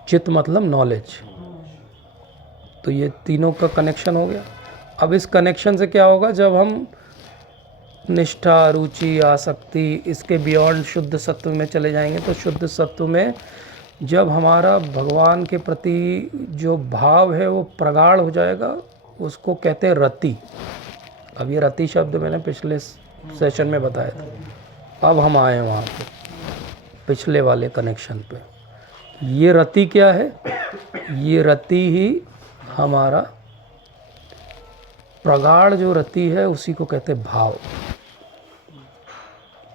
चित्त मतलब नॉलेज. तो ये तीनों का कनेक्शन हो गया. अब इस कनेक्शन से क्या होगा? जब हम निष्ठा, रुचि, आसक्ति, इसके बियॉन्ड शुद्ध सत्व में चले जाएंगे, तो शुद्ध सत्व में जब हमारा भगवान के प्रति जो भाव है वो प्रगाढ़ हो जाएगा, उसको कहते हैं रति. अब ये रति शब्द मैंने पिछले सेशन में बताया था. अब हम आए वहाँ पे पिछले वाले कनेक्शन पे. ये रति क्या है? ये रति ही हमारा प्रगाढ़ जो रति है, उसी को कहते हैं भाव.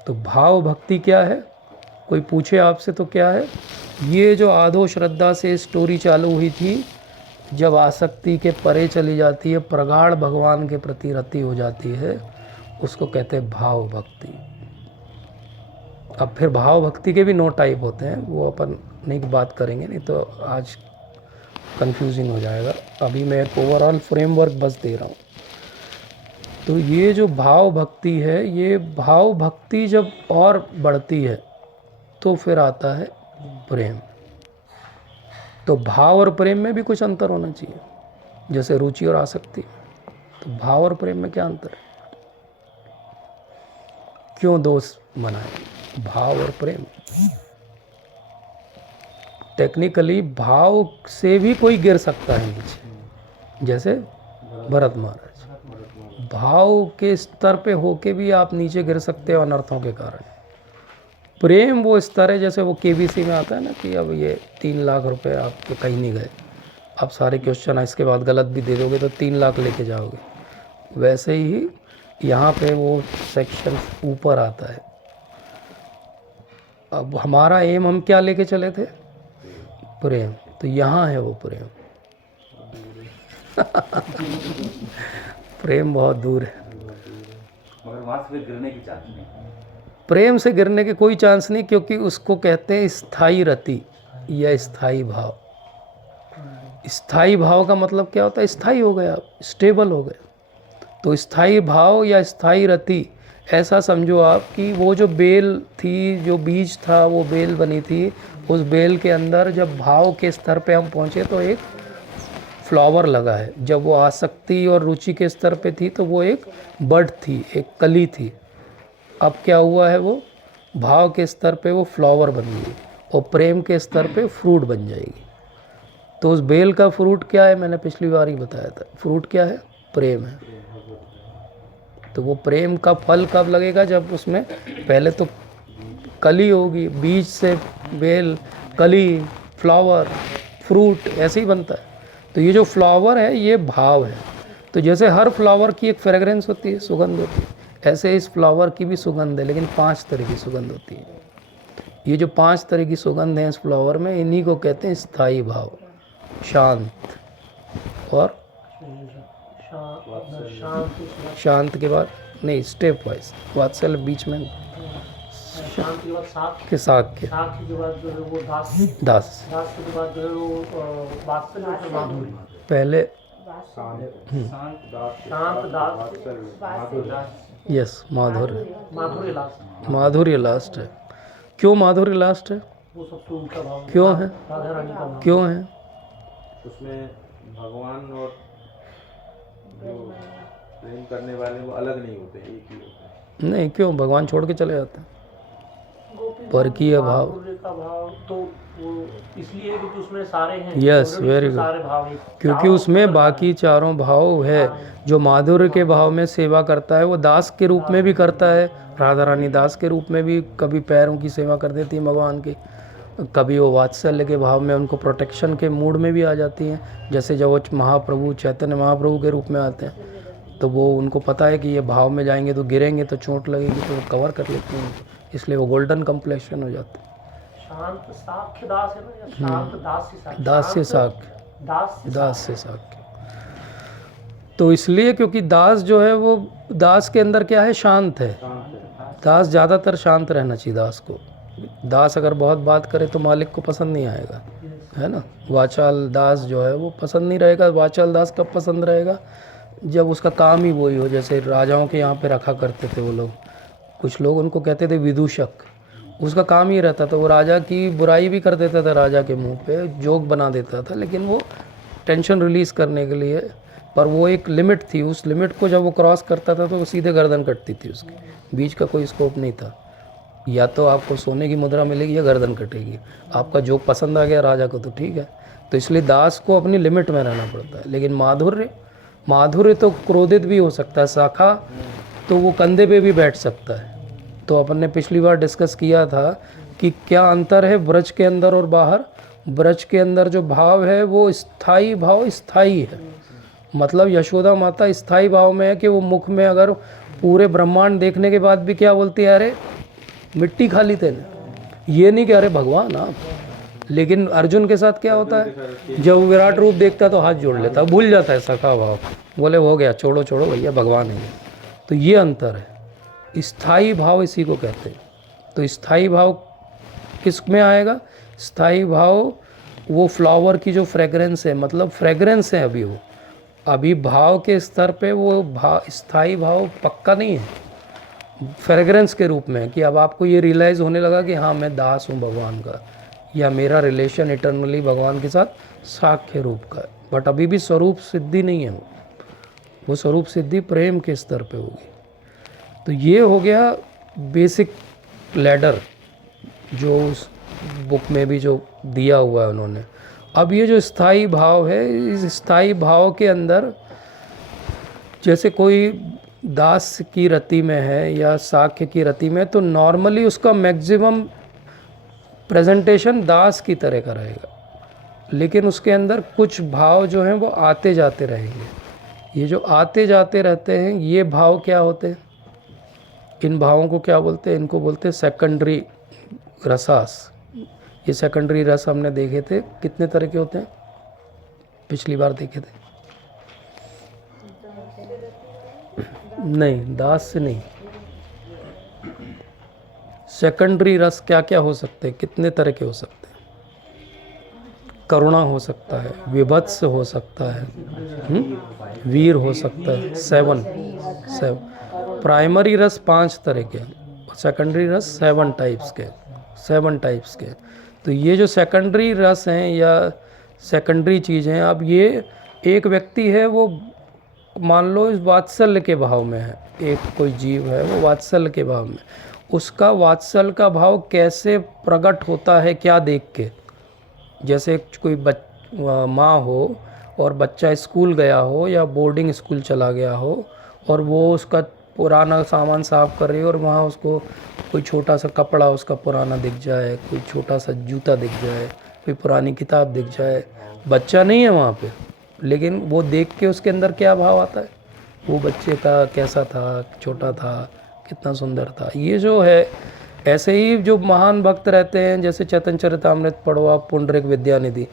तो भाव भक्ति क्या है? कोई पूछे आपसे तो क्या है? ये जो आधो श्रद्धा से स्टोरी चालू हुई थी, जब आसक्ति के परे चली जाती है, प्रगाढ़ भगवान के प्रति रति हो जाती है, उसको कहते हैं भाव भक्ति. अब फिर भाव भक्ति के भी 9 टाइप होते हैं, वो अपन नहीं बात करेंगे, नहीं तो आज कंफ्यूजिंग हो जाएगा. अभी मैं एक ओवरऑल फ्रेमवर्क बस दे रहा हूँ. तो ये जो भाव भक्ति है, ये भाव भक्ति जब और बढ़ती है तो फिर आता है प्रेम. तो भाव और प्रेम में भी कुछ अंतर होना चाहिए, जैसे रुचि और आसक्ति. तो भाव और प्रेम में क्या अंतर है? क्यों दोष बनाए भाव और प्रेम? टेक्निकली भाव से भी कोई गिर सकता है नीचे, जैसे भरत महाराज. भाव के स्तर पे होके भी आप नीचे गिर सकते हो अनर्थों के कारण. प्रेम वो स्तर है, जैसे वो केबीसी में आता है ना कि अब ये 3 लाख रुपए आपके कहीं नहीं गए, आप सारे क्वेश्चन इसके बाद गलत भी दे दोगे तो 3 लाख लेके जाओगे। वैसे ही यहाँ पे वो सेक्शन ऊपर आता है। अब हमारा एम हम क्या लेके चले थे? प्रेम। तो यहाँ है वो प्रेम। प्रेम बहुत दूर है। मगर वहाँ से गिरने की चांस नहीं। प्रेम से गिरने के कोई चांस नहीं, क्योंकि उसको कहते हैं स्थायी रति या स्थायी भाव। स्थायी भाव का मतलब क्या होता है? स्थायी हो गए आप, स्टेबल हो गए। तो स्थायी भाव या स्थायी रति ऐसा समझो आप कि वो जो बेल थी, जो बीज था, वो बेल बनी थी। उस बेल के अंदर जब भाव के स्तर पे हम पहुँचे तो एक फ्लावर लगा है। जब वो आसक्ति और रुचि के स्तर पे थी तो वो एक बड थी, एक कली थी। अब क्या हुआ है? वो भाव के स्तर पे वो फ्लावर बन गई और प्रेम के स्तर पे फ्रूट बन जाएगी। तो उस बेल का फ्रूट क्या है? मैंने पिछली बार ही बताया था। फ्रूट क्या है? प्रेम है। तो वो प्रेम का फल कब लगेगा? जब उसमें पहले तो कली होगी, बीज से बेल, कली, फ्लावर, फ्रूट, ऐसे ही बनता है। तो ये जो फ्लावर है ये भाव है। तो जैसे हर फ्लावर की एक फ्रेगरेंस होती है, सुगंध होती है, ऐसे इस फ्लावर की भी सुगंध है, लेकिन 5 तरह की सुगंध होती है। ये जो 5 तरह की सुगंध है इस फ्लावर में, इन्हीं को कहते हैं स्थायी भाव। शांत और शांत के बाद नहीं, स्टेप वाइज। वात्सल्य बीच में, शांत के बाद साख के साथ के के बाद जो है वो दास दास के बाद जो है वो वात्सल्य और माधुर्य। पहले शांत दास यस, माधुर्य। माधुर्य लास्ट। माधुर्य लास्ट है। क्यों माधुर्य लास्ट है? वो सबसे ऊंचा भाव क्यों है? राधा रानी का भाव। क्यों है? उसमें भगवान और जो प्रेम करने वाले वो अलग नहीं होते, एक ही होते हैं। नहीं, क्यों? भगवान छोड़ के चले जाते हैं। परकीय भाव। माधुर्य का भाव तो वो इसलिए क्योंकि उसमें सारे हैं। यस, Already वेरी उसमें गुड। सारे भाव हैं। क्योंकि उसमें बाकी चारों भाव है। जो माधुर्य के भाव में सेवा करता है वो दास के रूप में भी करता है। राधा रानी दास के रूप में भी कभी पैरों की सेवा कर देती है भगवान की, कभी वो वात्सल्य के भाव में उनको प्रोटेक्शन के मूड में भी आ जाती हैं। जैसे जब वो महाप्रभु, चैतन्य महाप्रभु के रूप में आते हैं तो वो उनको पता है कि ये भाव में जाएंगे तो गिरेंगे तो चोट लगेगी, तो वो कवर कर लेते हैं, इसलिए वो गोल्डन कम्प्लेक्शन हो जाते हैं। शांत साख्य दास है ना, या शांत दास से साख्य? दास से शांत साख्य, दास दास से साख्य। तो इसलिए क्योंकि दास जो है वो, दास के अंदर क्या है? शांत है। दास ज़्यादातर शांत रहना चाहिए दास को। दास अगर बहुत बात करे तो मालिक को पसंद नहीं आएगा, है ना। वाचाल दास जो है वो पसंद नहीं रहेगा। वाचाल दास कब पसंद रहेगा? जब उसका काम ही वही हो। जैसे राजाओं के यहाँ पे रखा करते थे वो लोग, कुछ लोग उनको कहते थे विदूषक। उसका काम ही रहता था, वो राजा की बुराई भी कर देता था, राजा के मुंह पे जोक बना देता था, लेकिन वो टेंशन रिलीज़ करने के लिए। पर वो एक लिमिट थी, उस लिमिट को जब वो क्रॉस करता था तो वो सीधे गर्दन कटती थी उसकी। बीच का कोई स्कोप नहीं था। या तो आपको सोने की मुद्रा मिलेगी या गर्दन कटेगी। आपका जोक पसंद आ गया राजा को तो ठीक है। तो इसलिए दास को अपनी लिमिट में रहना पड़ता है। लेकिन माधुर्य तो क्रोधित भी हो सकता है। शाखा तो वो कंधे पे भी बैठ सकता है। तो अपन ने पिछली बार डिस्कस किया था कि क्या अंतर है ब्रज के अंदर और बाहर। ब्रज के अंदर जो भाव है वो स्थायी भाव, स्थायी है। मतलब यशोदा माता स्थायी भाव में है कि वो मुख में अगर पूरे ब्रह्मांड देखने के बाद भी क्या बोलती है? अरे मिट्टी खा ली तेने। ये नहीं कि अरे भगवान आप। लेकिन अर्जुन के साथ क्या होता है? जब वो विराट रूप देखता है तो हाथ जोड़ लेता है, भूल जाता है सखा भाव, बोले हो गया, छोड़ो छोड़ो भैया, भगवान है। तो ये अंतर है। स्थायी भाव इसी को कहते हैं। तो स्थायी भाव किस में आएगा? स्थायी भाव वो फ्लावर की जो फ्रेगरेंस है, मतलब फ्रेगरेंस है अभी भाव के स्तर पे वो स्थायी भाव पक्का नहीं है। फ्रेगरेंस के रूप में कि अब आपको ये रियलाइज़ होने लगा कि हाँ मैं दास हूँ भगवान का, या मेरा रिलेशन इटर्नली भगवान के साथ साख्य रूप का है। बट अभी भी स्वरूप सिद्धि नहीं है। वो स्वरूप सिद्धि प्रेम के स्तर पे होगी। तो ये हो गया बेसिक लैडर जो उस बुक में भी जो दिया हुआ है उन्होंने। अब ये जो स्थायी भाव है, इस स्थायी भाव के अंदर जैसे कोई दास की रति में है या साख्य की रति में, तो नॉर्मली उसका मैक्सिमम प्रेजेंटेशन दास की तरह का रहेगा। लेकिन उसके अंदर कुछ भाव जो हैं वो आते जाते रहेंगे। ये जो आते जाते रहते हैं ये भाव क्या होते हैं? इन भावों को क्या बोलते हैं? इनको बोलते हैं सेकेंडरी रसास। ये सेकेंडरी रस हमने देखे थे, कितने तरह के होते हैं? पिछली बार देखे थे। नहीं, दास से नहीं। सेकेंडरी रस क्या क्या हो सकते हैं? कितने तरह के हो सकते हैं? करुणा हो सकता है, विभत्स हो सकता है, वीर हो सकता है। 7 प्राइमरी रस 5 तरह के, सेकेंडरी रस 7 टाइप्स के, 7 टाइप्स के। तो ये जो सेकेंडरी रस हैं या सेकेंडरी चीज़ हैं, अब ये एक व्यक्ति है वो मान लो इस वात्सल्य के भाव में है, एक कोई जीव है वो वात्सल्य के भाव में, उसका वात्सल्य का भाव कैसे प्रकट होता है? क्या देख के? जैसे कोई माँ हो और बच्चा स्कूल गया हो या बोर्डिंग स्कूल चला गया हो और वो उसका पुराना सामान साफ कर रही हो और वहाँ उसको कोई छोटा सा कपड़ा उसका पुराना दिख जाए, कोई छोटा सा जूता दिख जाए, कोई पुरानी किताब दिख जाए, बच्चा नहीं है वहाँ पे, लेकिन वो देख के उसके अंदर क्या भाव आता है? वो बच्चे का कैसा था, छोटा था, कितना सुंदर था। ये जो है, ऐसे ही जो महान भक्त रहते हैं, जैसे चैतन्य चरितामृत पढ़ो आप, पुंडरीक विद्यानिधि,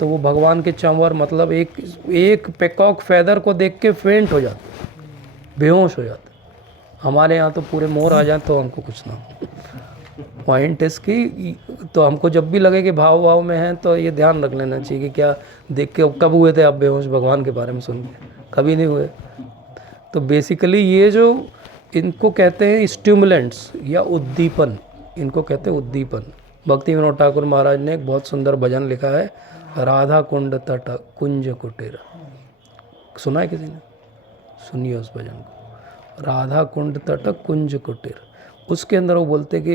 तो वो भगवान के चंवर मतलब एक पेकॉक फैदर को देख के फेंट हो जाते, बेहोश हो जाते। हमारे यहाँ तो पूरे मोर आ जाए तो हमको कुछ ना पॉइंट इसकी, तो हमको जब भी लगे कि भाव में हैं तो ये ध्यान रख लेना चाहिए कि क्या देख के कब हुए थे आप बेहोश भगवान के बारे में सुन के? कभी नहीं हुए। तो बेसिकली ये जो इनको कहते हैं स्टिमुलेंट्स या उद्दीपन, इनको कहते हैं उद्दीपन। भक्ति विनोद ठाकुर महाराज ने एक बहुत सुंदर भजन लिखा है, राधा कुंड तट कुंज कुटीर। सुना है किसी ने? सुनिए उस भजन को, राधा कुंड तट कुंज कुटीर। उसके अंदर वो बोलते कि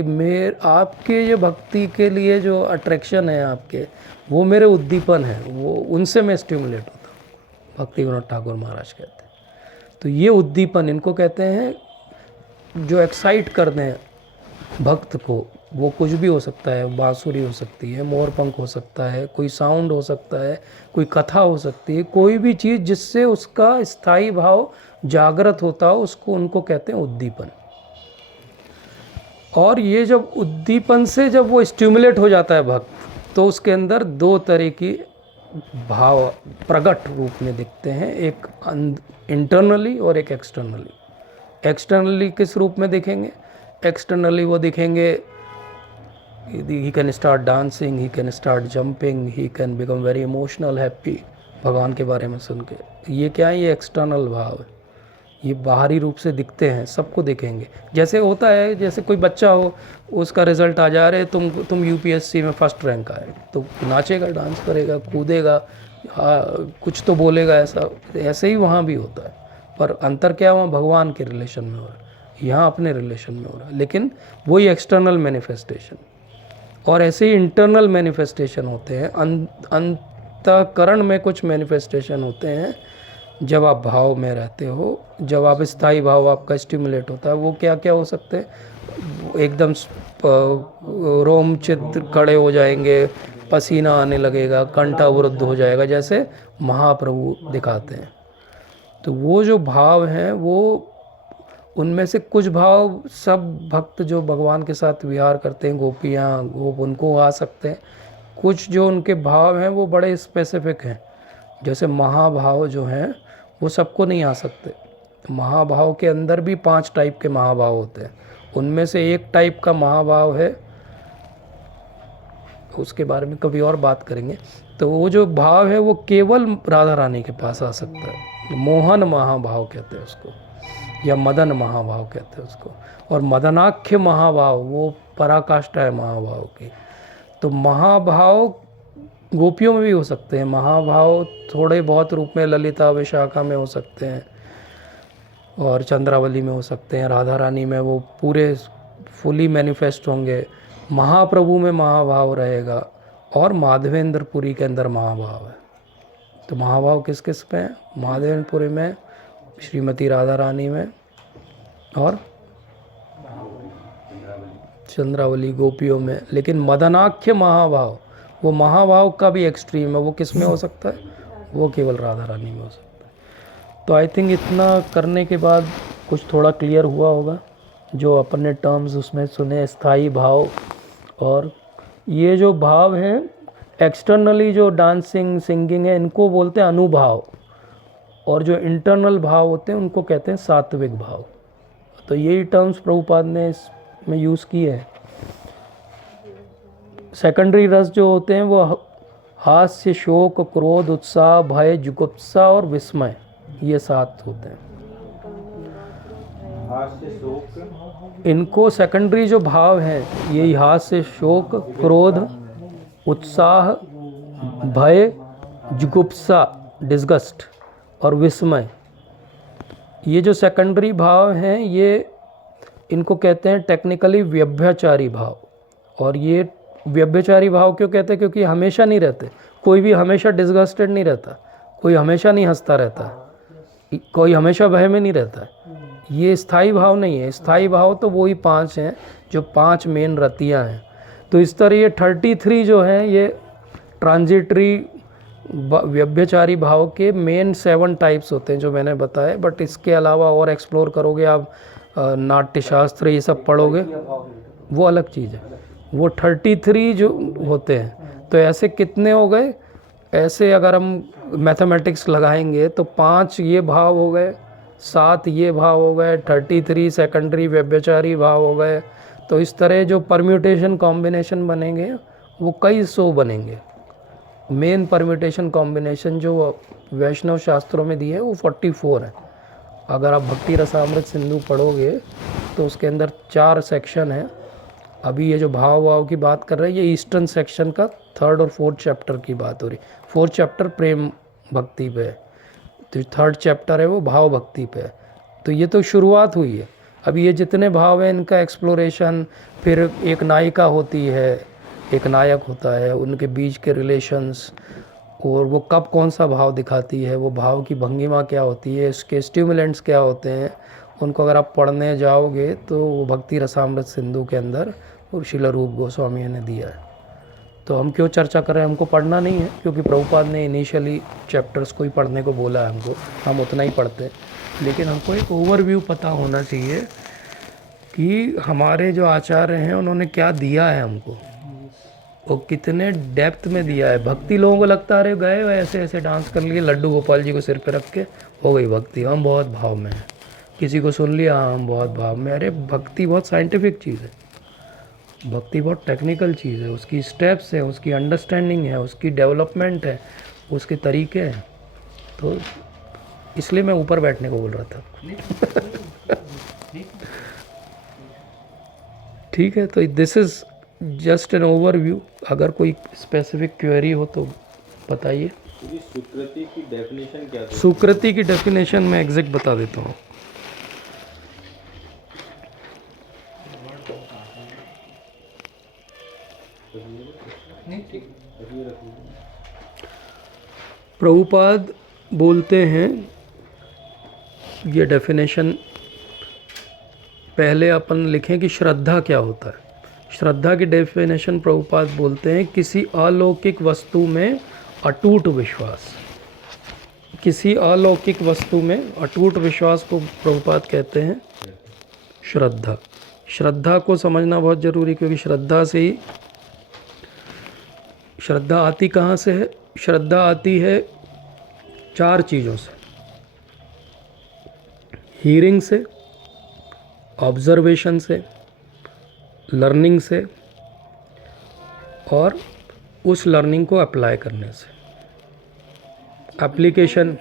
आपके ये भक्ति के लिए जो अट्रैक्शन है आपके, वो मेरे उद्दीपन है, वो उनसे मैं स्टिमुलेट होता हूँ। भक्ति विनोद ठाकुर महाराज कहते हैं। तो ये उद्दीपन इनको कहते हैं, जो एक्साइट कर दें भक्त को। वो कुछ भी हो सकता है, बांसुरी हो सकती है, मोरपंख हो सकता है, कोई साउंड हो सकता है, कोई कथा हो सकती है, कोई भी चीज़ जिससे उसका स्थायी भाव जागृत होता हो, उसको उनको कहते हैं उद्दीपन। और ये जब उद्दीपन से जब वो स्टिमुलेट हो जाता है भक्त, तो उसके अंदर 2 तरह की भाव प्रकट रूप में दिखते हैं, एक इंटरनली और एक एक्सटर्नली। एक्सटर्नली किस रूप में दिखेंगे? एक्सटर्नली वो दिखेंगे, he can start dancing, he can start jumping, he can become very emotional, happy भगवान के बारे में सुन के। ये क्या है? ये एक्सटर्नल भाव है, ये बाहरी रूप से दिखते हैं, सबको दिखेंगे। जैसे होता है, जैसे कोई बच्चा हो, उसका रिजल्ट आ जा रहे, तुम यूपीएससी में फर्स्ट रैंक आए, तो नाचेगा, डांस करेगा, कूदेगा, कुछ तो बोलेगा। ऐसे ही वहाँ भी होता है, पर अंतर क्या हुआ? भगवान के रिलेशन में हो रहा है, यहाँ अपने रिलेशन में हो रहा है, लेकिन वही एक्सटर्नल मैनिफेस्टेशन। और ऐसे ही इंटरनल मैनिफेस्टेशन होते हैं, अंतःकरण में कुछ मैनिफेस्टेशन होते हैं जब आप भाव में रहते हो, जब आप स्थायी भाव आपका स्टिमुलेट होता है। वो क्या क्या हो सकते हैं? एकदम रोम चित्र खड़े हो जाएंगे, पसीना आने लगेगा, कंठ अवरुद्ध हो जाएगा, जैसे महाप्रभु दिखाते हैं। तो वो जो भाव हैं, वो उनमें से कुछ भाव सब भक्त जो भगवान के साथ विहार करते हैं, गोपियाँ, गोप, उनको आ सकते हैं। कुछ जो उनके भाव हैं वो बड़े स्पेसिफिक हैं, जैसे महाभाव जो हैं वो सबको नहीं आ सकते। महाभाव के अंदर भी 5 टाइप के महाभाव होते हैं, उनमें से एक टाइप का महाभाव है, उसके बारे में कभी और बात करेंगे। तो वो जो भाव है वो केवल राधा रानी के पास आ सकता है। मोहन महाभाव कहते हैं उसको, या मदन महाभाव कहते हैं उसको। और मदनाख्य महाभाव वो पराकाष्ठा है महाभाव की। तो महाभाव गोपियों में भी हो सकते हैं, महाभाव थोड़े बहुत रूप में ललिता विशाखा में हो सकते हैं, और चंद्रावली में हो सकते हैं, राधा रानी में वो पूरे फुली मैनिफेस्ट होंगे, महाप्रभु में महाभाव रहेगा, और माधवेंद्रपुरी के अंदर महाभाव है। तो महाभाव किस किस पे हैं? माधवेंद्रपुरी में, श्रीमती राधा रानी में, और चंद्रावली गोपियों में। लेकिन मदनाख्य महाभाव वो महाभाव का भी एक्सट्रीम है, वो किस में हो सकता है? वो केवल राधा रानी में हो सकता है। तो आई थिंक इतना करने के बाद कुछ थोड़ा क्लियर हुआ होगा, जो अपन ने टर्म्स उसमें सुने, स्थाई भाव। और ये जो भाव है एक्सटर्नली, जो डांसिंग सिंगिंग है, इनको बोलते हैं अनुभाव, और जो इंटरनल भाव होते हैं उनको कहते हैं सात्विक भाव। तो यही टर्म्स प्रभुपाद ने इसमें यूज़ किए हैं। सेकेंडरी रस जो होते हैं वो हास्य, शोक, क्रोध, उत्साह, भय, जुगुप्सा और विस्मय, ये 7 होते हैं। हास्य, शोक, इनको सेकेंडरी जो भाव हैं यही हास्य, शोक, क्रोध, उत्साह, भय, जुगुप्सा, डिस्गस्ट और विस्मय, ये जो सेकेंडरी भाव हैं ये इनको कहते हैं टेक्निकली व्यभिचारी भाव। और ये व्यभिचारी भाव क्यों कहते हैं? क्योंकि हमेशा नहीं रहते, कोई भी हमेशा डिस्गस्टेड नहीं रहता, कोई हमेशा नहीं हंसता रहता, कोई हमेशा भय में नहीं रहता। ये स्थाई भाव नहीं है। स्थाई भाव तो वही 5 हैं जो 5 मेन रतियाँ हैं। तो इस तरह ये 33 जो हैं ये ट्रांजिटरी व्यभिचारी भाव के मेन 7 टाइप्स होते हैं जो मैंने बताए। बट इसके अलावा और एक्सप्लोर करोगे आप, नाट्य शास्त्र ये सब पढ़ोगे, वो अलग चीज़ है। वो 33 जो होते हैं। तो ऐसे कितने हो गए? ऐसे अगर हम मैथमेटिक्स लगाएंगे तो 5 ये भाव हो गए, 7 ये भाव हो गए, 33 सेकेंडरी व्यभिचारी भाव हो गए। तो इस तरह जो परम्यूटेशन कॉम्बिनेशन बनेंगे वो कई 100 बनेंगे। मेन परम्यूटेशन कॉम्बिनेशन जो वैष्णव शास्त्रों में दिए है वो 44 है। अगर आप भक्ति रसामृत सिंधु पढ़ोगे तो उसके अंदर 4 सेक्शन हैं। अभी ये जो भाव की बात कर रहे हैं ये ईस्टर्न सेक्शन का 3rd और 4th चैप्टर की बात हो रही। 4th चैप्टर प्रेम भक्ति पे है, तो 3rd चैप्टर है वो भाव भक्ति पे है। तो ये तो शुरुआत हुई है। अभी ये जितने भाव हैं इनका एक्सप्लोरेशन, फिर एक नायिका होती है, एक नायक होता है, उनके बीच के रिलेशंस, और वो कब कौन सा भाव दिखाती है, वो भाव की भंगिमा क्या होती है, इसके स्टिमुलेंट्स क्या होते हैं, उनको अगर आप पढ़ने जाओगे तो वो भक्ति रसामृत सिंधु के अंदर और श्रील रूप गोस्वामी ने दिया है। तो हम क्यों चर्चा कर रहे हैं? हमको पढ़ना नहीं है, क्योंकि प्रभुपाद ने इनिशियली चैप्टर्स को ही पढ़ने को बोला है हमको, हम उतना ही पढ़ते हैं। लेकिन हमको एक ओवरव्यू पता होना चाहिए कि हमारे जो आचार्य हैं उन्होंने क्या दिया है हमको, वो कितने डेप्थ में दिया है। भक्ति लोगों को लगता है गए ऐसे ऐसे डांस कर लिए, लड्डू गोपाल जी को सिर पे रख के हो गई भक्ति, हम बहुत भाव में हैं। किसी को सुन लिया हम बहुत भाव में। अरे भक्ति बहुत साइंटिफिक चीज़ है, भक्ति बहुत टेक्निकल चीज़ है, उसकी स्टेप्स है, उसकी अंडरस्टैंडिंग है, उसकी डेवलपमेंट है, उसके तरीके हैं। तो इसलिए मैं ऊपर बैठने को बोल रहा था। ठीक है, तो this is just an overview. अगर कोई स्पेसिफिक क्वेरी हो तो बताइए। सुकृति की डेफिनेशन क्या है? सुकृति की डेफिनेशन मैं एग्जैक्ट बता देता हूँ। प्रभुपाद बोलते हैं, ये डेफिनेशन पहले अपन लिखें कि श्रद्धा क्या होता है। श्रद्धा की डेफिनेशन प्रभुपाद बोलते हैं किसी अलौकिक वस्तु में अटूट विश्वास। किसी अलौकिक वस्तु में अटूट विश्वास को प्रभुपाद कहते हैं श्रद्धा। श्रद्धा को समझना बहुत ज़रूरी, क्योंकि श्रद्धा से ही, श्रद्धा आती कहाँ से है? श्रद्धा आती है 4 चीज़ों से, हीयरिंग से, ऑब्जर्वेशन से, लर्निंग से, और उस लर्निंग को अप्लाई करने से। एप्लीकेशन,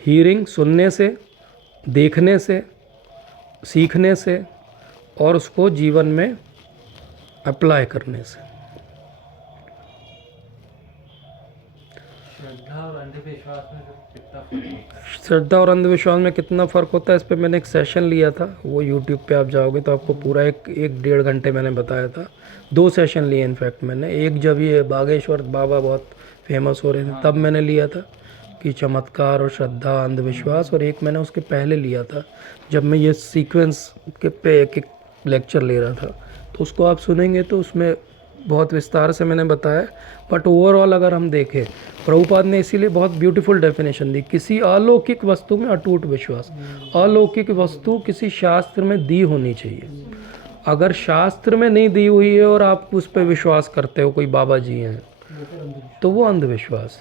हीयरिंग सुनने से, देखने से, सीखने से, और उसको जीवन में अप्लाई करने से। श्रद्धा और अंधविश्वास में कितना फ़र्क होता है, इस पर मैंने एक सेशन लिया था, वो यूट्यूब पे आप जाओगे तो आपको पूरा एक 1.5 घंटे मैंने बताया था। 2 सेशन लिए इनफैक्ट मैंने। एक जब ये बागेश्वर बाबा बहुत फेमस हो रहे थे तब मैंने लिया था कि चमत्कार और श्रद्धा अंधविश्वास, और एक मैंने उसके पहले लिया था जब मैं ये सीक्वेंस के पे एक लेक्चर ले रहा था। तो उसको आप सुनेंगे तो उसमें बहुत विस्तार से मैंने बताया, बट ओवरऑल अगर हम देखें, प्रभुपाद ने इसीलिए बहुत ब्यूटीफुल डेफिनेशन दी, किसी अलौकिक वस्तु में अटूट विश्वास। अलौकिक वस्तु किसी शास्त्र में दी होनी चाहिए। अगर शास्त्र में नहीं दी हुई है और आप उस पर विश्वास करते हो, कोई बाबा जी हैं, तो वो अंधविश्वास।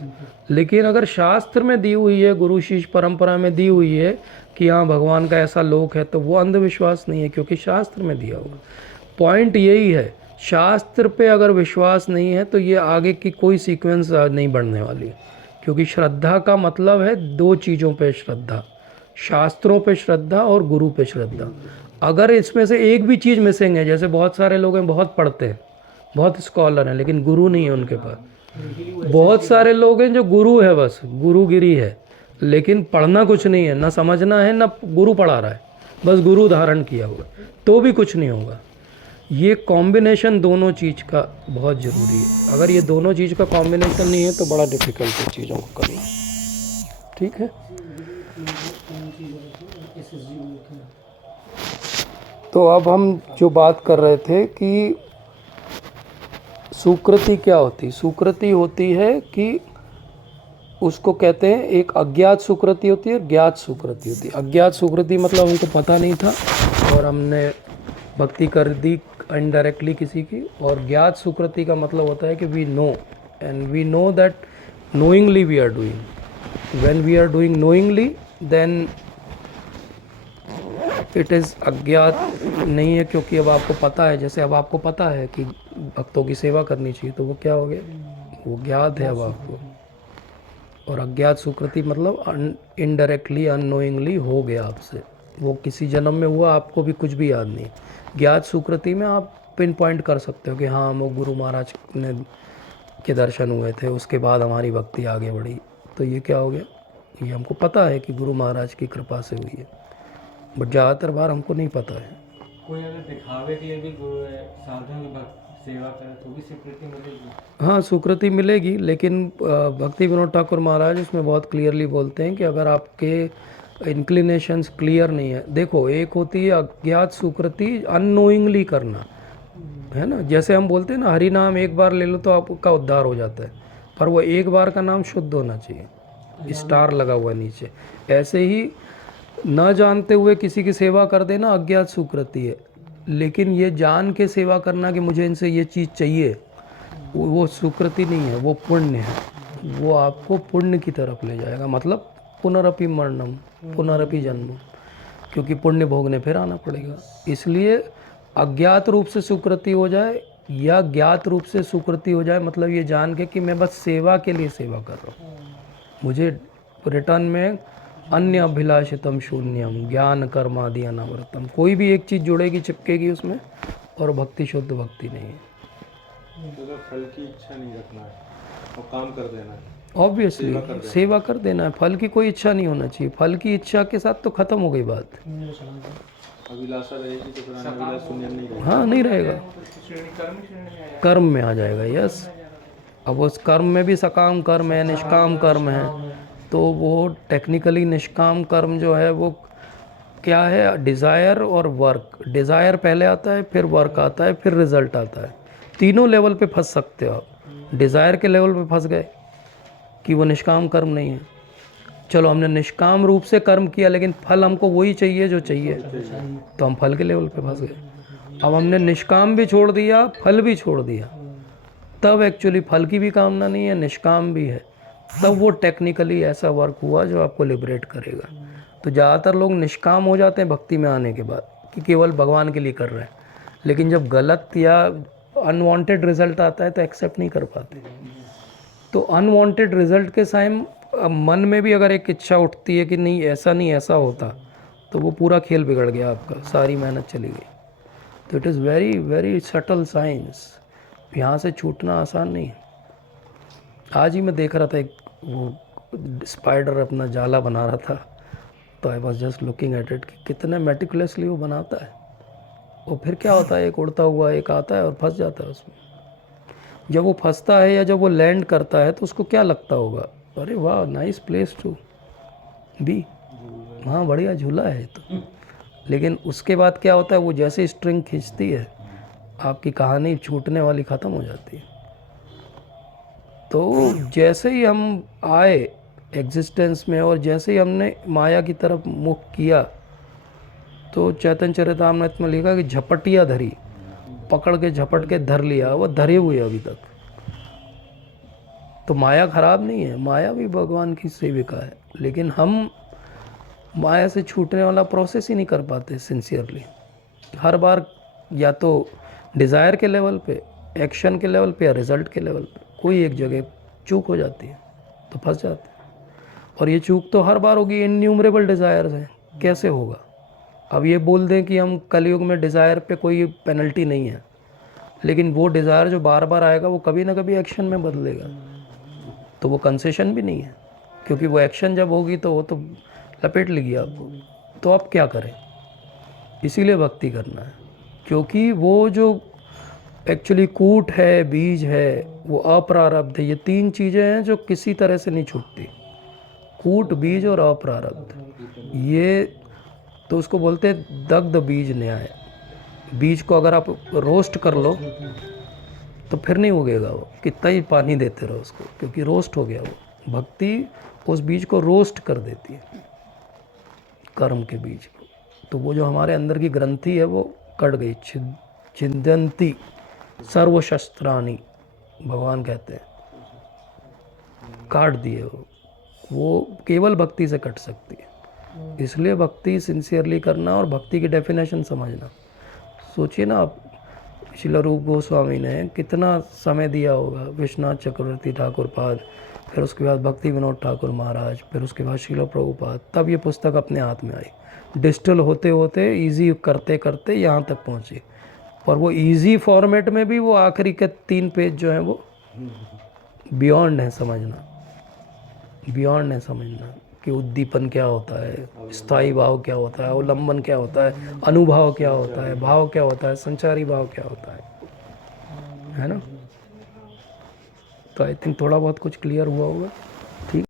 लेकिन अगर शास्त्र में दी हुई है, गुरु शिष्य परंपरा में दी हुई है कि हाँ भगवान का ऐसा लोक है, तो वो अंधविश्वास नहीं है, क्योंकि शास्त्र में दिया हुआ। पॉइंट यही है, शास्त्र पे अगर विश्वास नहीं है तो ये आगे की कोई सीक्वेंस नहीं बढ़ने वाली, क्योंकि श्रद्धा का मतलब है दो चीज़ों पे श्रद्धा, शास्त्रों पे श्रद्धा और गुरु पे श्रद्धा। अगर इसमें से एक भी चीज़ मिसिंग है, जैसे बहुत सारे लोग हैं, बहुत पढ़ते हैं, बहुत स्कॉलर हैं, लेकिन गुरु नहीं है उनके पास। बहुत सारे लोग हैं जो गुरु है, बस गुरुगिरी है, लेकिन पढ़ना कुछ नहीं है, ना समझना है, ना गुरु पढ़ा रहा है, बस गुरु धारण किया हुआ, तो भी कुछ नहीं होगा। ये कॉम्बिनेशन दोनों चीज़ का बहुत ज़रूरी है। अगर ये दोनों चीज़ का कॉम्बिनेशन नहीं है तो बड़ा डिफ़िकल्ट है चीज़ों को करना। ठीक है, तो अब हम जो बात कर रहे थे कि सुकृति क्या होती। सुकृति होती है कि उसको कहते हैं, एक अज्ञात सुकृति होती है और ज्ञात सुकृति होती है। अज्ञात सुकृति मतलब हमको पता नहीं था और हमने भक्ति कर दी इनडायरेक्टली किसी की, और ज्ञात सुकृति का मतलब होता है कि we know, and we know that knowingly we are doing. When we are doing knowingly then it is अज्ञात नहीं है, क्योंकि अब आपको पता है, जैसे अब आपको पता है कि भक्तों की सेवा करनी चाहिए, तो वो क्या हो गया, वो ज्ञात है अब आपको। और अज्ञात सुकृति मतलब इनडायरेक्टली अननोइंगली हो गया आपसे, वो किसी जन्म में हुआ, आपको भी कुछ भी याद नहीं। ज्ञात सुकृति में आप पिन पॉइंट कर सकते हो कि हाँ वो गुरु महाराज ने के दर्शन हुए थे, उसके बाद हमारी भक्ति आगे बढ़ी, तो ये क्या हो गया, ये हमको पता है कि गुरु महाराज की कृपा से हुई है, बट ज़्यादातर बार हमको नहीं पता है। कोई अगर दिखावे के लिए भी साधुओं की सेवा करे तो भी स्वीकृति मिलेगी। हाँ स्वीकृति मिलेगी, लेकिन भक्ति विनोद ठाकुर महाराज इसमें बहुत क्लियरली बोलते हैं कि अगर आपके इंक्लिनेशंस क्लियर नहीं है, देखो एक होती है अज्ञात स्वीकृति, अननोइंगली करना है ना, जैसे हम बोलते हैं ना हरि नाम एक बार ले लो तो आपका उद्धार हो जाता है, पर वो एक बार का नाम शुद्ध होना चाहिए, स्टार लगा हुआ नीचे। ऐसे ही न जानते हुए किसी की सेवा कर देना अज्ञात स्वीकृति है, लेकिन ये जान के सेवा करना कि मुझे इनसे ये चीज़ चाहिए, वो स्वीकृति नहीं है, वो पुण्य है, वो आपको पुण्य की तरफ ले जाएगा, मतलब पुनरपि मरणम पुनरपि जन्म, क्योंकि पुण्य भोगने फिर आना पड़ेगा। इसलिए अज्ञात रूप से स्वीकृति हो जाए या ज्ञात रूप से स्वीकृति हो जाए, मतलब ये जान के कि मैं बस सेवा के लिए सेवा कर रहा हूँ, मुझे रिटर्न में अन्य अभिलाषितम शून्यम ज्ञान कर्मादि अनावृतम, कोई भी एक चीज़ जुड़ेगी चिपकेगी उसमें, और भक्ति शुद्ध भक्ति नहीं है। तो फल की इच्छा नहीं रखना है और काम कर देना है, ऑब्वियसली सेवा कर देना है, फल की कोई इच्छा नहीं होना चाहिए। फल की इच्छा के साथ तो खत्म हो गई बात, अभिलाषा रहेगी तो फिर अभिलाषा शून्य नहीं रहेगा। हाँ नहीं रहेगा, कर्म में आ जाएगा। यस, अब उस कर्म में भी सकाम कर्म है, निष्काम कर्म है, तो वो टेक्निकली निष्काम कर्म जो है वो क्या है, डिज़ायर और वर्क। डिज़ायर पहले आता है, फिर वर्क आता है, फिर रिजल्ट आता है, तीनों लेवल पे फंस सकते हो आप। डिज़ायर के लेवल पे फंस गए कि वो निष्काम कर्म नहीं है, चलो हमने निष्काम रूप से कर्म किया लेकिन फल हमको वही चाहिए जो चाहिए, तो हम फल के लेवल पे फंस गए। अब हमने निष्काम भी छोड़ दिया, फल भी छोड़ दिया, तब एक्चुअली फल की भी कामना नहीं है, निष्काम भी है, तब वो टेक्निकली ऐसा वर्क हुआ जो आपको लिबरेट करेगा। तो ज़्यादातर लोग निष्काम हो जाते हैं भक्ति में आने के बाद कि केवल भगवान के लिए कर रहे हैं, लेकिन जब गलत या अनवांटेड रिजल्ट आता है तो एक्सेप्ट नहीं कर पाते। तो अनवांटेड रिजल्ट के टाइम मन में भी अगर एक इच्छा उठती है कि नहीं ऐसा होता, तो वो पूरा खेल बिगड़ गया आपका, सारी मेहनत चली गई। तो it is very very subtle science, यहाँ से छूटना आसान नहीं है। आज ही मैं देख रहा था एक वो स्पाइडर अपना जाला बना रहा था, तो I was just looking at it कि कितने मेटिकुलसली वो बनाता है, और फिर क्या होता है, एक उड़ता हुआ एक आता है और फंस जाता है उसमें। जब वो फंसता है या जब वो लैंड करता है तो उसको क्या लगता होगा, अरे वाह नाइस प्लेस टू बी, हाँ बढ़िया झूला है तो। लेकिन उसके बाद क्या होता है, वो जैसे स्ट्रिंग खींचती है आपकी कहानी छूटने वाली ख़त्म हो जाती है। तो जैसे ही हम आए एग्जिस्टेंस में और जैसे ही हमने माया की तरफ मुख किया, तो चैतन्य चरितामृत में लिखा कि झपटिया धरी, पकड़ के झपट के धर लिया, वो धरे हुए अभी तक। तो माया खराब नहीं है, माया भी भगवान की सेविका है, लेकिन हम माया से छूटने वाला प्रोसेस ही नहीं कर पाते सिंसियरली। हर बार या तो डिज़ायर के लेवल पे, एक्शन के लेवल पे या रिजल्ट के लेवल पे कोई एक जगह चूक हो जाती है, तो फंस जाते हैं। और ये चूक तो हर बार होगी, इन्यूमरेबल डिज़ायर्स हैं, कैसे होगा? अब ये बोल दें कि हम कलयुग में डिज़ायर पे कोई पेनल्टी नहीं है, लेकिन वो डिज़ायर जो बार बार आएगा वो कभी ना कभी एक्शन में बदलेगा, तो वो कंसेशन भी नहीं है, क्योंकि वो एक्शन जब होगी तो वो तो लपेट लेगी आपको। तो आप क्या करें? इसीलिए भक्ति करना है, क्योंकि वो जो एक्चुअली कूट है, बीज है, वो अप्रारब्ध है। ये तीन चीज़ें हैं जो किसी तरह से नहीं छूटती, कूट, बीज और अप्रारब्ध। ये तो उसको बोलते हैं दग्ध बीज न्याय। बीज को अगर आप रोस्ट कर लो तो फिर नहीं उगेगा वो, कितना ही पानी देते रहो उसको, क्योंकि रोस्ट हो गया वो। भक्ति उस बीज को रोस्ट कर देती है, कर्म के बीज को। तो वो जो हमारे अंदर की ग्रंथि है वो कट गई, छिंदंती सर्वशस्त्राणी, भगवान कहते हैं, काट दिए वो केवल भक्ति से कट सकती है। इसलिए भक्ति सिंसियरली करना और भक्ति की डेफिनेशन समझना। सोचिए ना आप, श्रील रूप गोस्वामी ने कितना समय दिया होगा, विश्वनाथ चक्रवर्ती ठाकुर पाद, फिर उसके बाद भक्ति विनोद ठाकुर महाराज, फिर उसके बाद श्रील प्रभुपाद, तब ये पुस्तक अपने हाथ में आई। डिजिटल होते होते, इजी करते करते यहाँ तक पहुँची। और वो इजी फॉर्मेट में भी वो आखिरी के 3 पेज जो हैं वो बियॉन्ड है समझना, बियॉन्ड है समझना कि उद्दीपन क्या होता है, स्थायी भाव क्या होता है, अवलंबन क्या होता है, अनुभाव क्या होता है, भाव क्या होता है, संचारी भाव क्या होता है ना? तो आई थिंक थोड़ा बहुत कुछ क्लियर हुआ होगा। ठीक।